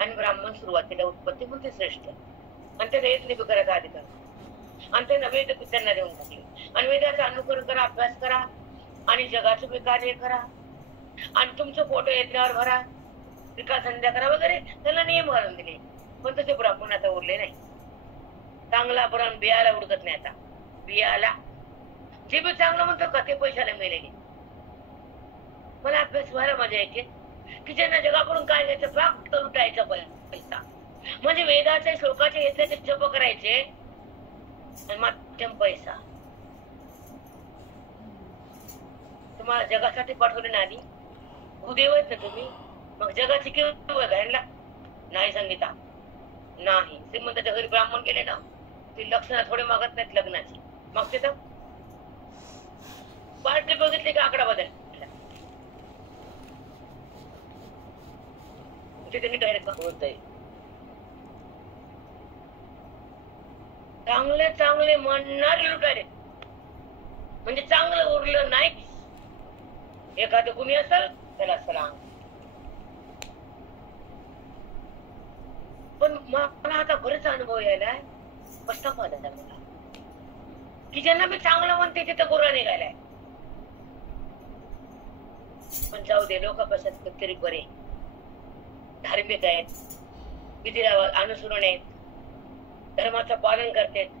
आणि ब्राह्मण सुरुवातीला उत्पत्ती म्हणते श्रेष्ठ आणि त्याला यज्ञ बी करायचा अधिकार आणि त्यांना वेद त्यांना देऊन टाकले. आणि वेदाचं अनुकरण करा अभ्यास करा आणि जगाचं बी कार्य करा आणि तुमचं पोट यज्ञावर भरा विकास संध्या करा वगैरे त्यांना नियम घालून दिले. पण तसे ब्राह्मण आता उरले नाही. चांगला ब्राह्मण बियाला उडकत नाही. आता बियाला जे बी चांगलं म्हणतो का ते पैशाला मिळेल. मला अभ्यास व्हायला मजा येते की ज्यांना जगाकडून काय घ्यायचं फक्त लुटायचा पैसा. म्हणजे वेदाचे श्लोकाचे येतल्याचे जप करायचे आणि माध्यम पैसा. तुम्हाला जगासाठी पाठवले ना आधी भूदेव आहेत ना तुम्ही मग जगाची किंमत घ्यायला नाही सांगितला नाही. श्रीमंताच्या घरी ब्राह्मण गेले ना ते लक्षणा थोडे मागत नाहीत लग्नाची मागते तर पार्टी बघितली का आकडा बदल त्यांनी डायरेक्ट होत आहे. चांगले चांगले म्हणणारे लुटारे म्हणजे चांगलं उरलं नाही. एखादं कुणी असेल त्याला सलाम. पण मला आता बरेच अनुभव यायला पश्चाताप आला मला की ज्यांना मी चांगलं म्हणते तिथं गोरा निघालाय. पण जाऊ दे, लोक कशात तरी बरे, धार्मिक आहेत, विधीला अनुसरून आहेत, धर्माचं पालन करतात,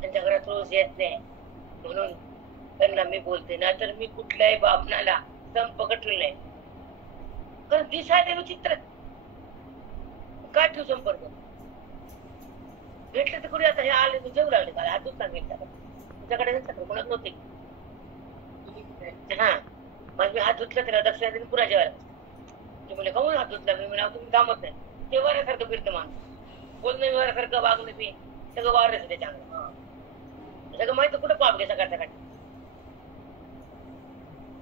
त्यांच्या घरात रोज येत नाही म्हणून त्यांना मी बोलते. नाहीतर मी कुठल्याही बापनाला संप कटल नाही. कारण दिसायला विचित्र काय ठेवू संपर्क. भेटले तर कुठे आता हे आले तर जेवू लागले का, हात धुत सांगितलं तुझ्याकडे कोणाच नव्हते. हा मग मी हात धुतला त्याला दक्षिणा देऊन पुरा जेवायला. ते म्हणजे काहून हात धुतला. मी म्हणा तुम्ही कामत नाही. ते वाऱ्यासारखं फिरतं माणूस, बोलणं वाऱ्यासारखं, वागणं बी सगळं वारच त्याच्या अंगात. सगळं माहिती कुठं पाप घे सकाळ सकाळ.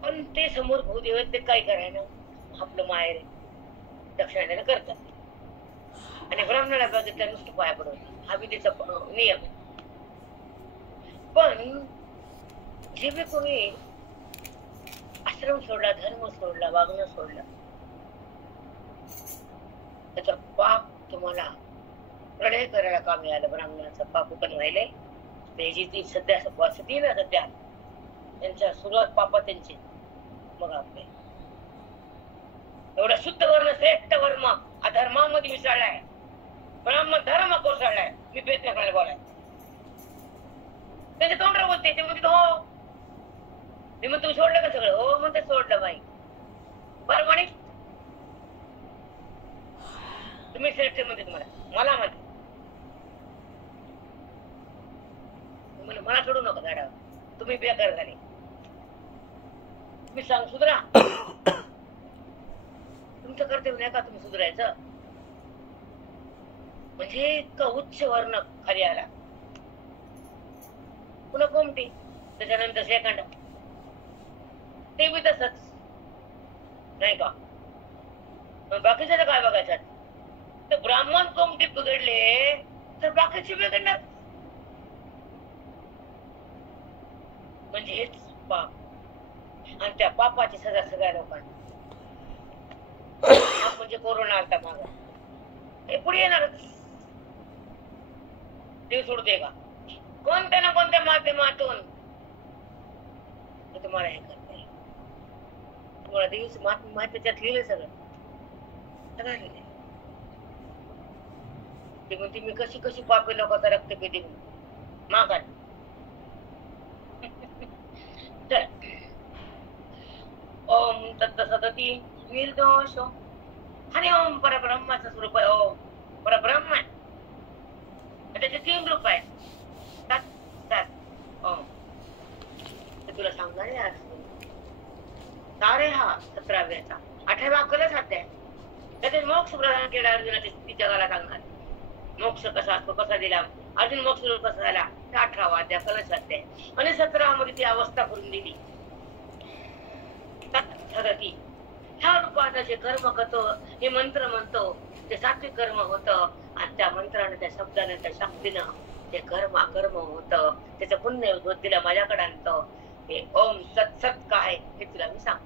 पण ते समोर भूदेव ते काय करायला आपलं माहेर दक्षिणा करतात. आणि ब्राह्मणाला बघितलं नुसतं पाया पडवत, हा विधीचा नियम. पण जे बी कोणी आश्रम सोडला, धर्म सोडला, वागणं सोडलं, त्याचा पाप तुम्हाला प्रलय करायला काम मिळालं. ब्राह्मणाचं पाप पण व्हायले. त्याची ती सध्या स्थिती ना, सध्या त्यांच्या सुरुवात पापा त्यांची. मग आपले एवढा शुद्ध वर्ण, श्रेष्ठ वर्ण अधर्मामध्ये मिसळलाय, ब्राह्मण धर्म कोसळलाय. मी प्रयत्न करायला बोलाय, त्यांच्या तोंडावर बोलते. ते म्हणते हो, मी मग तुम्ही सोडलं का सगळं? हो म्हणते सोडलं बाई. बरं म्हणे तुम्ही श्रेष्ठ म्हणते तुम्हाला, मला म्हणते मला सोडू नका झाडावर, तुम्ही बेकार झाले. मी सांग सुधरा. तुमचं कर्तव्य नाही का तुम्ही सुधरायचं? म्हणजे इतका उच्च वर्ण खाली आला. पुन्हा कोमटी, त्याच्यानंतर सेकंड, ते बी तसंच नाही का. बाकीच्या काय बघायचं? तर ब्राह्मण कोमटी बिघडले तर बाकीचे बिघडणार. म्हणजे हेच पाप. आणि त्या पापाची सजा सगळ्या लोकांना. म्हणजे कोरोना आलता मागा, हे पुढे येणारच. देव सोडते का? कोणत्या ना कोणत्या माध्यमातून तुम्हाला हे करते. तुम्हाला देवीच माहिती त्यात लिहिलंय सगळं लिहिलंय. ते म्हणते मी कशी कशी पापी लोकांचा रक्त पिते मागा. ओम तत्सदती निर्दोष हरि ओम परब्रह्माचं स्वरूप आहे. ओम परब्रह्म, त्याचे 3 रूप आहेत. ओम तुला सांगणार आहे सारे हा 17व्याचा 8वा कलश अध्याय. त्याचे मोक्ष प्रदान केला अर्जुनाची स्थिती जगाला सांगणार. मोक्ष कसा असतो, कसा दिला अर्जुन, मोक्ष कसा झाला, 18वा अध्याय कलश अध्याय. आणि 17 मध्ये ती अवस्था करून दिली. ह्या रूपानं जे कर्म करतो, हे मंत्र म्हणतो, ते सात्विक कर्म होत. आणि त्या मंत्रानं, त्या शब्दानं, त्या शक्तीनं ते कर्म होत. त्याचं पुण्य बुद्धीला माझ्याकडे आणतं. हे ओम सत सत काय हे तुला मी सांग.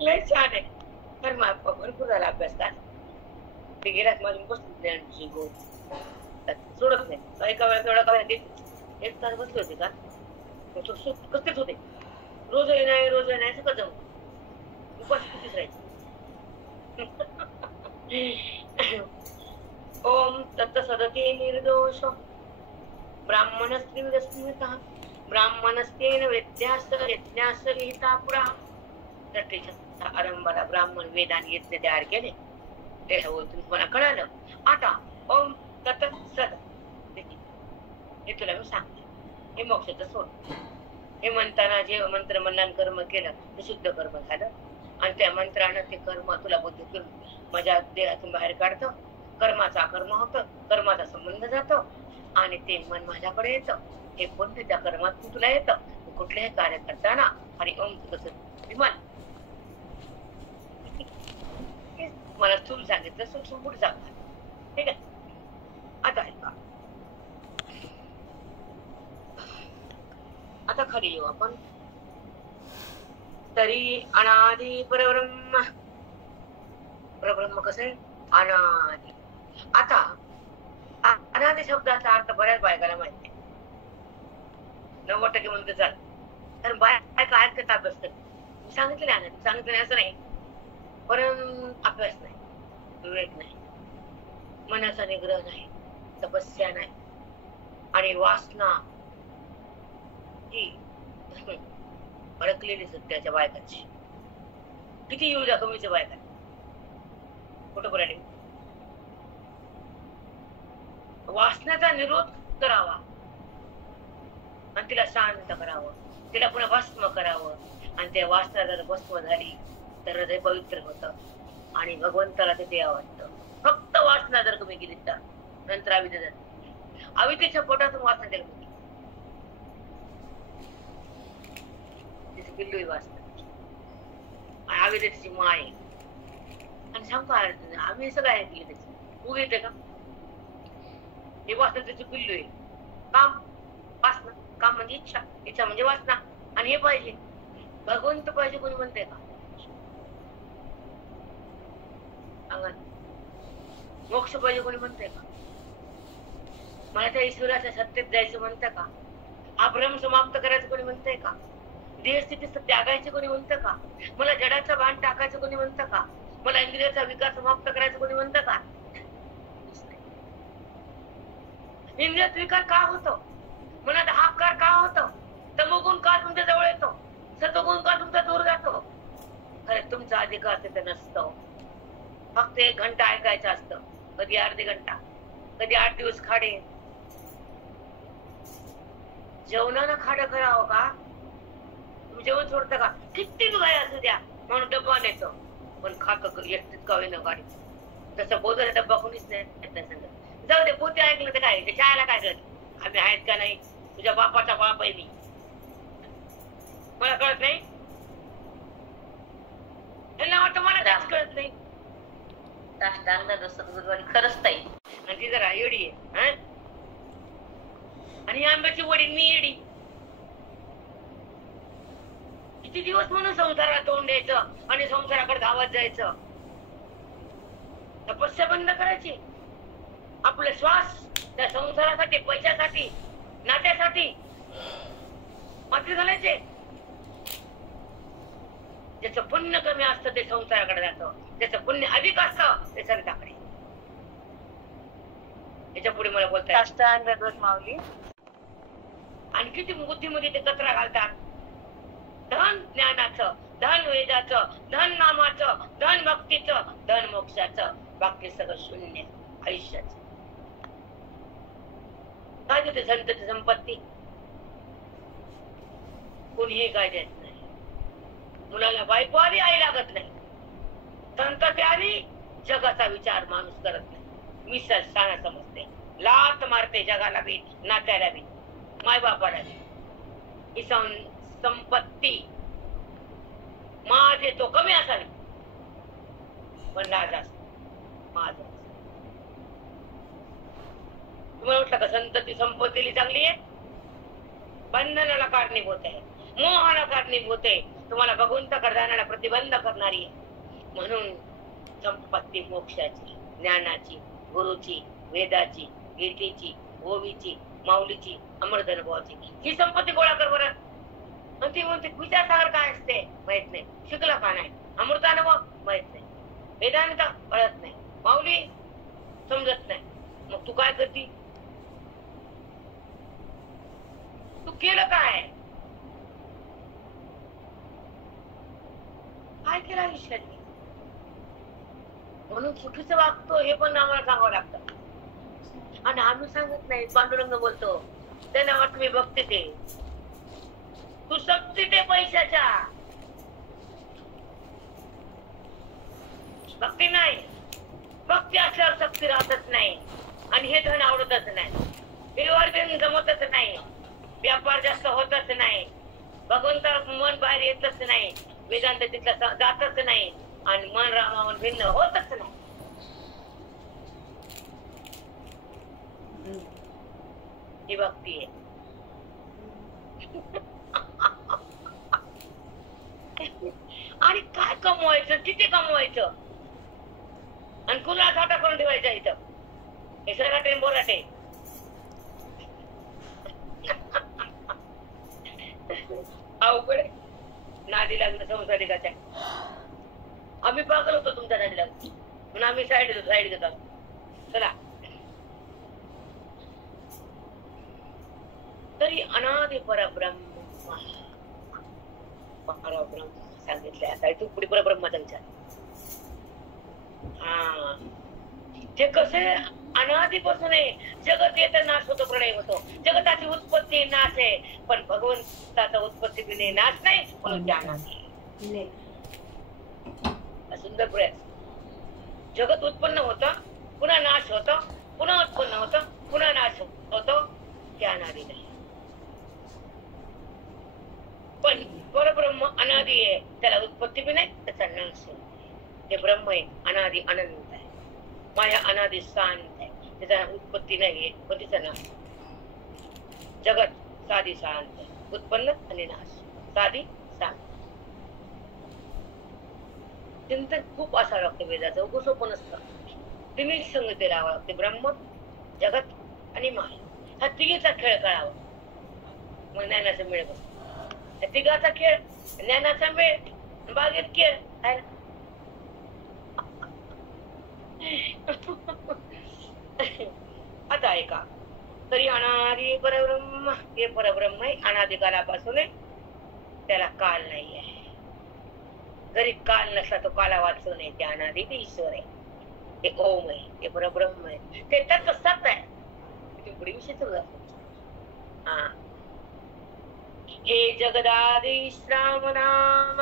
लय छान आहे. कर्म भरपूर झाला अभ्यास का. ते गिराक माझून बसली सोडत नाही. एका वेळेस एवढा काय 1 तास बसले होते का, कसलेच होते. रोज नाही सगळं जाऊ उपास कितीच राहायचं. ओम तत्सदती निर्दोष ब्राह्मणस्त्रिविदस्मितः ब्राह्मणस्तेन वेद्यास यज्ञास विहिता पुरा. आरंभाला ब्राह्मण वेदांनी यज्ञ तयार केले. ते तुम्हाला कळालं. आता ओम तत्सद हे तुला मी सांगते. हे मोक्षाचं सोड. हे म्हणताना जे मंत्र मनन कर्म केलं ते शुद्ध कर्म झालं. आणि त्या मंत्रानं ते कर्म तुला बुद्धीतून माझ्या देहातून बाहेर काढतं. कर्माचा कर्म होतं, कर्माचा संबंध जातो आणि ते मन माझ्याकडे येतं. हे पुण्य त्या कर्मातून तुला येतं. कुठलेही कार्य करताना आणि ओम तुझं विमान मला तू सांगितलं सूक्ष्म पुढे सांगणार. ठीक आहे. आता ऐका, आता खाली येऊ आपण. तरी अनादि परब्रह्म. परब्रह्म कसं आहे? अनादि. आता अनादी शब्दाचा अर्थ बऱ्याच बायकाला माहिती आहे. 90% म्हणते चाल, कारण बायका ऐकत अभ्यास करते. सांगितलं नाही, सांगितलं नाही असं नाही, पण अभ्यास नाही, विवेक नाही, मनाचा निग्रह नाही, तपस्या नाही, आणि वासना ही अडकलेली सध्याच्या बायकांची. किती येऊ द्या कमीच्या बायका, कुठं बोलायला वासनाचा निरोध करावा आणि तिला शांत करावं, तिला पुन्हा भस्म करावं, आणि त्या वासना जर भस्म झाली तर हृदय पवित्र होतं आणि भगवंताला ते आवडतं. फक्त वासना जर कमी केली तर नंतर अविद्या जाते. अविद्येच्या पोटातून वासना जन्मते, तिची पिल्लू ही वासना आणि अविद्येची माय. आणि सांगतो आम्ही सगळं ऐकले त्याची उग येते का, हे वासना त्याची पिल्लू आहे. काम वासना, काम म्हणजे इच्छा, इच्छा म्हणजे वासना, आणि हे पाहिजे भगवंत पाहिजे कोणी म्हणते का, मोक्ष पाहिजे कोणी म्हणते का, मला त्या ईश्वराच्या सत्तेत जायचं म्हणतं का, हा भ्रम समाप्त करायचं कोणी म्हणतंय का, देहस्थिती त्यागायचं कोणी म्हणतं का, मला जडाचं भान टाकायचं कोणी म्हणतं का, मला इंद्रियाचा विकास समाप्त करायचं कोणी म्हणतं का. इंद्रियात विकार का होतो, मनात हाकार का होतो, तमोगुण का तुमच्या जवळ येतो, सतोगुण का तुमचा दूर जातो. अरे तुमचा अधिकार तिथे नसतो. फक्त 1 घंटा ऐकायचं असतं, कधी अर्धी घंटा, कधी 8 दिवस खाडे. जेवणानं खाडं करावं का, तुम्ही जेवण सोडता का, किती काय असू द्या म्हणून डब्बा नेतो, पण खात एकटीच का होईना गाडी. तसं बोधाचा डब्बा कोणीच नाही. जाऊ दे, पोते ऐकलं तर काय, त्याच्या आयला काय कळत, आम्ही आहेत का नाही, तुझ्या बापाचा बाप आहे मी, मला कळत नाही. त्यांना वाटतं मला त्याच कळत नाही. खरंच ताई, आणि ती जरा येडी आहे, आणि आंब्याची वडी मी येडी. किती दिवस म्हणून संसाराला तोंड द्यायचं आणि संसाराकडे धावत जायचं. तपस्या बंद करायची, आपले श्वास त्या संसारासाठी, पैशासाठी, नात्यासाठी मात्र घालायचे. ज्याचं पुण्य कमी असतं ते संसाराकडे जातं, ज्याचं पुण्य अधिक असतं ते संताकडे. याच्या पुढे मला बोलतात माऊली. आणि किती बुद्धीमध्ये ते कचरा घालतात. धन ज्ञानाचं, धन वेदाचं, धन नामाचं, धन भक्तीचं, धन मोक्षाचं, बाकी सगळं शून्य आयुष्याचं. काय देते संतती संपत्ती, कोणीही काय देत नाही. मुलाला बायको आली आई लागत नाही, संतती आली जगाचा विचार माणूस करत नाही. मी शाळा समजते, लात मारते जगाला बी, नात्याला बी, माय बापाला बी. ही संपत्ती माझे तो कमी असावी, पण राजा माझ. तुम्हाला वाटलं का संतती संपत्तीली चांगली आहे, बंधनाला कारणीभूत आहे, मोहाला कारणीभूत आहे, तुम्हाला भगवंताकडे जाण्याला प्रतिबंध करणारी आहे. म्हणून संपत्ती मोक्षाची, ज्ञानाची, गुरुची, वेदाची, गीतेची, ओवीची, माऊलीची, अमृत अनुभवाची, ही संपत्ती गोळा कर बरं. आणि ती म्हणते विचारसागर काय असते माहित नाही, शिकला का नाही, अमृत अनुभव माहित नाही, वेदांत कळत नाही, माऊली समजत नाही. मग तू काय करती, तू केलं काय, काय केलं आयुष्यात. म्हणून चुकीचं वागतो हे पण आम्हाला सांगावं लागतं. आणि आम्ही सांगत नाही, पांडुरंग बोलतो, त्यांना वाटतं मी बघते ते, तू सक्ती ते पैशाच्या, भक्ती नाही. भक्ती असल्यावर सक्ती राहतच नाही, आणि हे धन आवडतच नाही, परिवार जमतच नाही, व्यापार जास्त होतच नाही, भगवंता मन बाहेर येतच नाही, वेदांत तिथला जातच नाही, आणि मन रामावन भिन्न होतच नाही. ही भक्ती आहे. आणि काय कमवायचं, किती कमवायचं, आणि कुणा साठा करून ठेवायचा इथं. हे सगळा टेंबोराटे अवघड आहे. नादी लागणं संसारिकाच्या. आम्ही पागल होतो तुमच्या नादी लागून म्हणून आम्ही साईड घेतो. चला. तरी अनादि परब्रह्म सांगितलंय. आता तू पुढे परब्रह्माचा विचार. हा, ते कसे अनादिपासून आहे. जगत येतं, नाश होतो, प्रलय होतो. जगताची उत्पत्ती नाश आहे, पण भगवंताचा उत्पत्ती बिने नाश नाही, म्हणून त्या अनादि. सुंदर प्रयास. जगत उत्पन्न होतं, पुन्हा नाश होतो, पुन्हा उत्पन्न होतं, पुन्हा नाश होतो, त्या अनादि नाही. पण परब्रह्म अनादि आहे, त्याला उत्पत्ती बी नाही, त्याचा नाश आहे. ते ब्रह्म आहे, अनादि अनंत आहे. माया अनादि शांत आहे, त्याचा उत्पत्ती नाहीये, पण तिचा नाश. जगत साधी शांत आहे, उत्पन्न आणि नाश, साधी शांत. चिंतन खूप असावं लागतं वेदाचं, उगं सोपं नसतं. तिन्ही संगती लावावं लागते. ब्रह्म, जगत आणि माया, हा तिघीचा खेळ कळावा, मग ज्ञानाचा मेळ बसतो. तिघाचा खेळ, ज्ञानाचा मेळ, बागेत खेळ आहे ना. आता ऐका. तरी अनादि परब्रह्म, हे परब्रह्म आहे, अनादि कालापासून आहे, त्याला काल नाही आहे. जरी काल नसला तो काला वाचून आहे. ते अनादि, ते ईश्वर आहे, ते ओम आहे, ते परब्रह्म आहे, ते तत्व सत्य आहे. ते पुढे विषय चालू असतो. हा, हे जगदादि विश्राम नाम.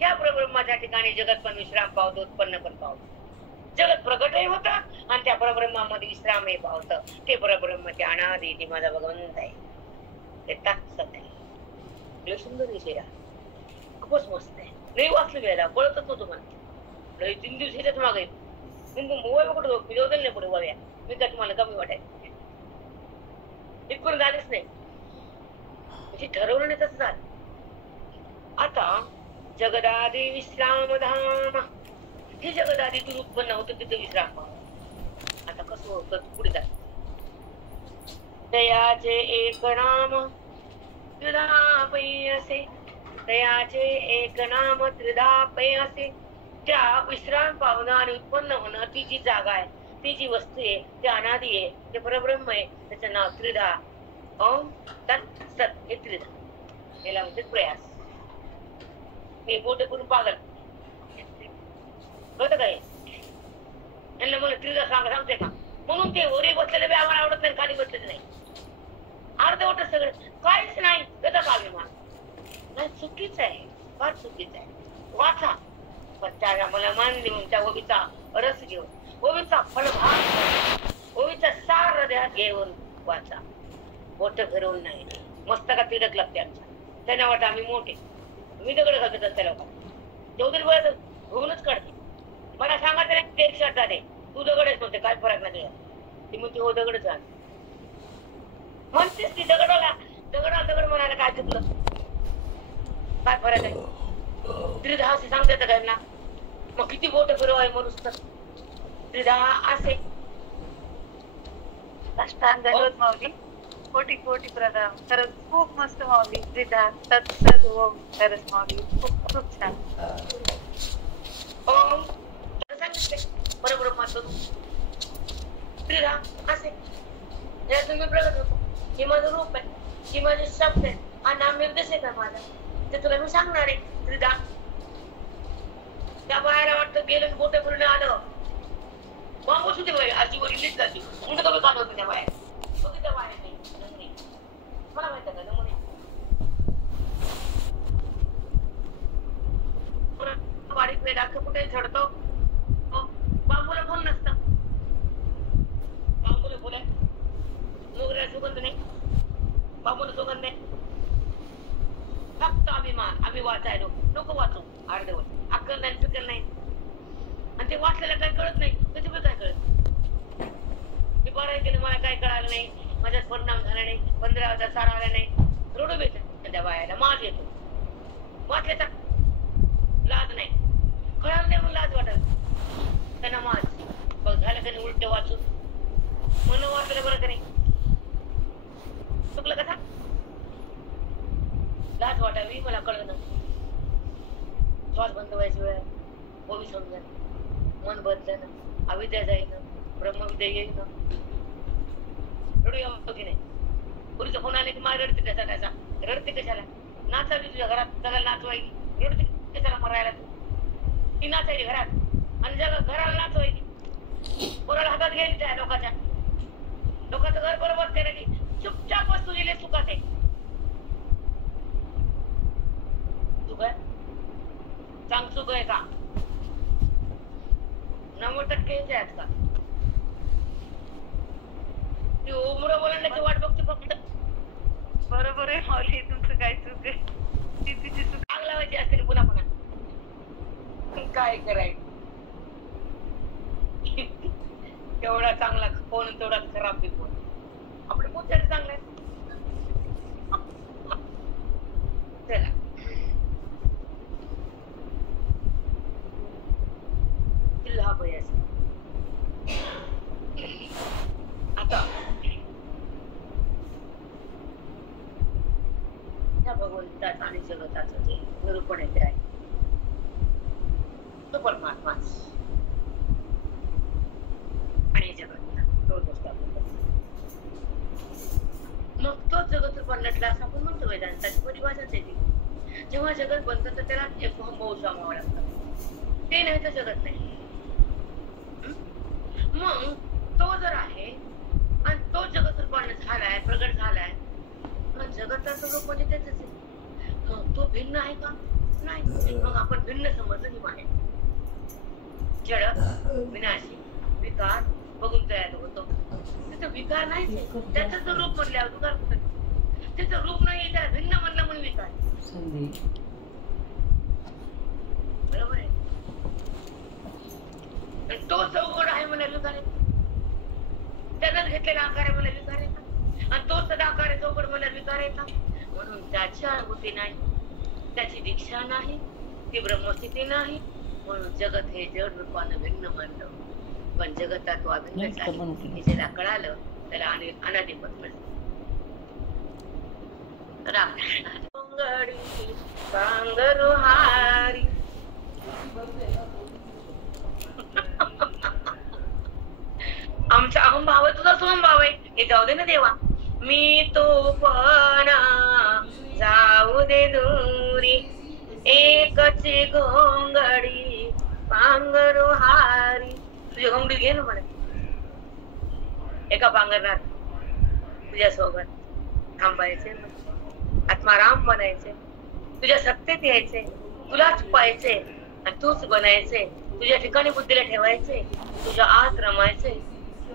या परब्रह्माच्या ठिकाणी जगत पण विश्राम पावतो, उत्पन्न पण पावतो. जगत प्रगटही होत आणि त्या परब्रह्मामध्ये विश्रामही पावत. ते परब्रह्म, ते अनादि, ते माझा भगवंत आहे, ते तत्सत आहे. सुंदर विषय आहे, खूपच मस्त आहे. नाही वाचलं गेला, कळतच नव्हतं मला. 3 दिवस येतात मागे मोबाईल कुठं विरोधन नाही पुढे वळ्या. मी का तुम्हाला कमी वाटायचं इतकून झालेच नाही, म्हणजे ठरवलं नाही तसं झालं. आता जगदादि विश्राम धाम, हे जगदादीतून उत्पन्न होतं, तिथे विश्राम पावतो. आता कसं होतं पुढे जात. तयाचे एक नाम त्रिधा पै असे, तयाचे एक नाम त्रिधा पै असे. त्या विश्राम पावणं आणि उत्पन्न होणं, ती जी जागा आहे, ती जी वस्तू आहे, ते अनादि आहे, ते परब्रह्म आहे, त्याचं नाव त्रिधा. ओम तत् सत, हे त्रिधा. याला म्हणते प्रयास. हे मोठे करून पागल कळतं काय यांना. मला त्रिधा सांगते का म्हणून ते वरी बसलेले बी आम्हाला आवडत नाही, खाली बसलेले नाही. अर्धवट सगळं काहीच नाही, त्याचा काव्यमान नाही. चुकीच आहे, फार चुकीच आहे. वाचा, पण त्याला मला मान देऊन त्या ओवीचा रस घेऊन, ओवीचा फलभाग, ओवीचा सार हृदयात घेऊन वाचा. मोठं फिरवून नाही. मस्तका तिडक लागते आमच्या. त्यांना वाटतं आम्ही मोठे. मी दगड घालतो त्या लोकांना. चौधरी बळ होऊनच काढते. मला सांगा तरी ते एक शर्ट आहे, तू दगडच नव्हते, काय फरक नाही. ती म्हणते हो दगडच आहे. म्हणतेस ती दगडाला दगड म्हणायला काय चुकलं, काय फरक आहे. त्रिधा असे सांगता येतं काय ना. मग किती बोट फिरव आहे मनुष्य तर. त्रिधा असे अष्टांग माऊली, कोटी कोटी प्रणाम. खरंच खूप मस्त माऊली. त्रिधा तत्सत ओम. खरंच माऊली खूप खूप छान. ओम सांगितले परब्रह्माचं त्रिधा असे. यातून मी प्रगट होतो. हे माझं रूप आहे, ही माझे शब्द आहे, हा नाम निर्देश आहे का माझा, ते तुला मी सांगणार आहे. त्रिधा. त्या बाहेर वाटतं गेलं बोट फिरून आलं, बांबू सुद्धा बाहेर आजी वरील जाते. मुंड कमी काढ होते त्या बाहेर. बघितलं बाहेर नाही मला माहित का नमुने. बारीक वेळ अख्खं कुठे झडतो. बांबूला फुल नसतं. बांबूला फुल आहे, मोगऱ्याला सुगंध नाही, बांबूला सुगंध नाही. फक्त अभिमान. आम्ही वाचायलो, नको वाचू. अर्धवट अक्कल नाही, फिकर नाही. आणि ते वाचलेलं काय कळत नाही. त्याची पण काय कळत. मी बरं केलं, मला काय कळालं नाही, माझ्यात परिणाम झाला नाही, 15,000 सारा आला नाही. रडू भेटत त्या बायाला. माज येतो. वाचल्याचा लाज नाही, कळालं नाही म्हणून लाज वाटत त्यांना. माज बघ झालं का नाही उलट वाचून. म्हणून वाचलं बरं का नाही. चुकलं कसा लाज वाटावी मला कळलं. श्वास बंद व्हायची वेळ ओवी समजा, मन बदलं, अविद्या जाईन, ब्रह्मविद्या येईन. रडू येऊ की नाही? पुरीचा फोन आले की मला रडते कशाला, रडते कशाला? नाचावी तुझ्या घरात, जगाला नाचवायची, रडते कशाला मरायला? तू ती नाचायची घरात आणि घराला नाचवायची. पोराला हातात घ्यायची त्या लोकांचं घर बरोबर केलं की चुपचाप वस्तू दिले चुकात आहे. चुक आहे, चांग चुक आहे का? 90% आहेत का? ती उमरं बोलण्याची वाट बघते फक्त. बरोबर आहे माऊली, तुमचं काय चूक आहे? ती तिची चूक. आग लावायची असते पुन्हा पुन्हा. काय करायचं? तेवढा चांगला फोन तेवढा खराब बी फोन. आपले फोन तरी चांगला आहे. चला किल्ला बयास. आता त्या भगवंताचं आणि जगताचं जे निरूपण येते आहे तो परमात्माच आणि जगत दोन गोष्टी आपण बघतो. मग तो जगत रूपात नटला असं आपण म्हणतो. वेदांताची परिभाषाच आहे ती. जेव्हा जगत बनतं तर त्याला एक भाऊ सामावं लागतं. ते नाही तर जगत नाही. मग तो जर आहे आणि तो जगत रूपाने झालाय, प्रगट झालाय, मग जगताचं रूप म्हणजे त्याच आहे. मग तो भिन्न आहे का? नाही. मग आपण भिन्न समजलं ही माने. जड, विनाशी, विकार बघून तयार होतो. त्याचं विकार नाही, त्याचं जर रूप म्हणल्यावर विकार कुठे? त्याचं रूप नाही, त्याला भिन्न म्हणलं म्हणून विकार. बरोबर आहे. तो चौकड आहे मला विकार आहे. त्यानं घेतलेला आकार आहे मला विकार आहे का? आणि तो सदाकार आहे चौकड मला विकार आहे का? म्हणून त्याची अनुभूती नाही, त्याची दीक्षा नाही, ती ब्रह्मस्थिती नाही. म्हणून जगत हे जड रूपानं भिन्न मानलं. पण जगतात तो अभिन्नच आहे. हे ज्याला कळालं त्याला अनादिपत मिळतं. पांगरुहारी आमचा अहंभाव आहे, तुझा स्वभाव आहे. हे जाऊ दे ना देवा. मी तो पण जाऊ दे दूरी, एकची घोंगडी पांगरुहारी. तुझी घोंगडी घे ना मला. एका पांघरणार तुझ्या सोबत थांबायचे, आत्माराम बनायचे, तुझ्या सत्तेत यायचे, तुलाच पाहायचे आणि तूच बनायचे. तुझ्या ठिकाणी बुद्धीला ठेवायचे, तुझ्या आत रमायचे,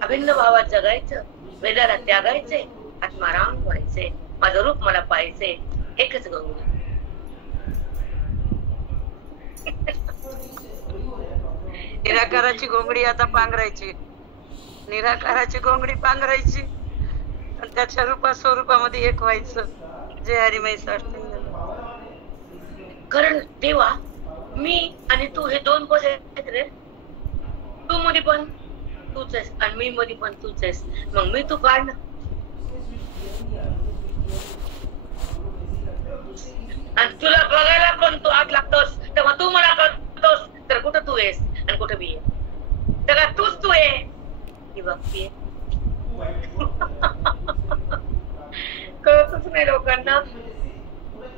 अभिन्न भावात जगायचं, वेदाला त्यागायचे, आत्माराम व्हायचे, माझं रूप मला पाहायचे. एकच घोंगडी. निराकाराची घोंगडी आता पांघरायची, निराकाराची घोंगडी पांघरायची आणि त्याच्या रूपात स्वरूपामध्ये एक व्हायचं. जय हरिमय साष्टांग. कारण देवा मी आणि तू हे दोन पद आहेत रे. तू मध्ये पण तूच आहेस आणि मी मध्ये पण तूच आहेस. मग मी तू काढ ना. आणि तुला बघायला पण तू आत लागतोस तेव्हा तू मला कळतोस. तर कुठं तू आहेस आणि कुठं मी आहे? त्याला तूच तू आहे ही भक्ती आहे. कळतच नाही लोकांना.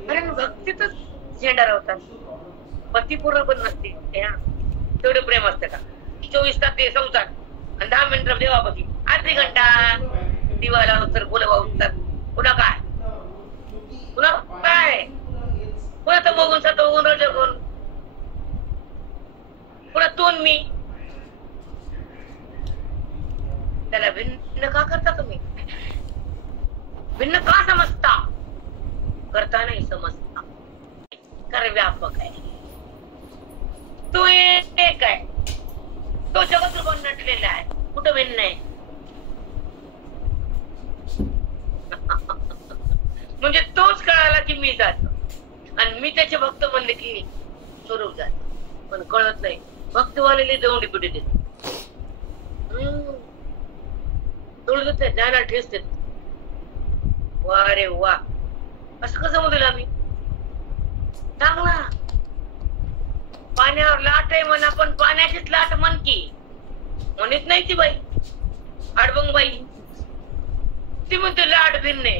कारण भक्तीतच झेंडा राहतात. पतीपूर्ण पण नसते. तेवढं प्रेम असतं का? 24 तास ते संसार आणि 10 मिनिटं देवापती, अर्धी घंटा दिवा लावून तर बोलवा उठतात. पुन्हा काय? पुन्हा काय? पुन्हा तर बघून सातो बघून जगून पुन्हा तून मी. त्याला भिन्न का करता तुम्ही? भिन्न का समजता? करता नाही समजता. कारण व्यापक आहे. तो एक आहे. तो जगत रूपात नटलेला आहे. कुठं भिन्न आहे? म्हणजे तोच कळाला की मी जातो आणि मी त्याचे भक्त म्हणले की स्वरूप जात. पण कळत नाही. भक्तवालेली दौंडी पिढी देत थोडं ज्ञानाला ठेस देत. वा रे वा. असं कसं म्हणतो आम्ही? चांगला पाण्यावर लाट आहे म्हणा, पण पाण्याचीच लाट म्हण की. म्हणत नाही ती बाई अडबंग बाई, ती म्हणते लाट भिन्ने,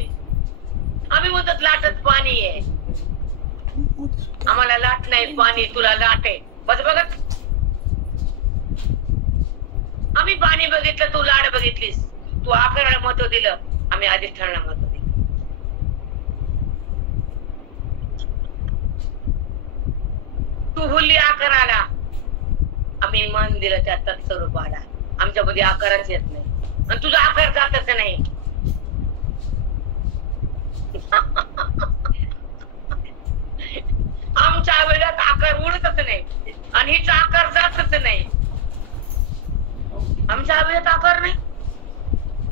आम्ही म्हणतात लाटच पाणी आहे. आम्हाला लाट नाही पाणी, तुला लाट आहे. बस बघत आम्ही पाणी बघितलं, तू लाट बघितलीस. तू आकाराला महत्व दिलं, आम्ही अधिष्ठानाला महत्व दिलं. तू भुलली आकाराला, आम्ही मन दिलं त्या तत्स्वरूपाला. आमच्यामध्ये आकारच येत नाही आणि तुझा आकार जातच नाही. आमच्या वेळात आकार उडतच नाही आणि हिचा आकार जातच नाही. आमच्या वेळात आकार नाही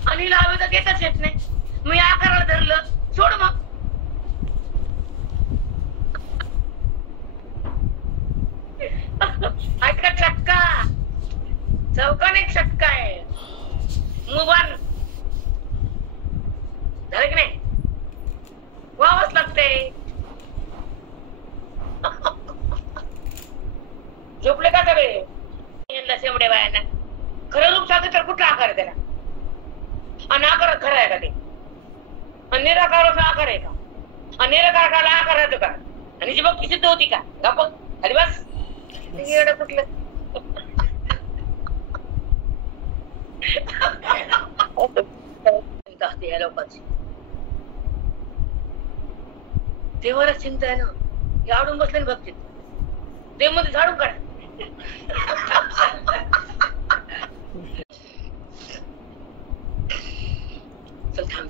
आणि हिला वेळात येतच येत नाही. मी आकाराला धरलं, सोड मग. ऐका चक्का चौकान एक चक्का आहे, मुबान झालं की नाही, व्हावंच लागते. झोपले का सगळे यांना शेमडे बायांना? खरं रूप सांगत तर कुठला आकार आहे त्याला? आणि आकार खरा आहे का ते? आणि निराकाराचा आकार आहे का? आणि निराकाराला आकार राहतो का? आणि जी बघ सिद्ध होती का? गप्प खाली बस. येडं कुठलं चिंता असते या लोकांची. देवाला चिंता आहे ना, हे आडून बसले ना भक्तीत. देव मध्ये झाडून काढा. चल थांब.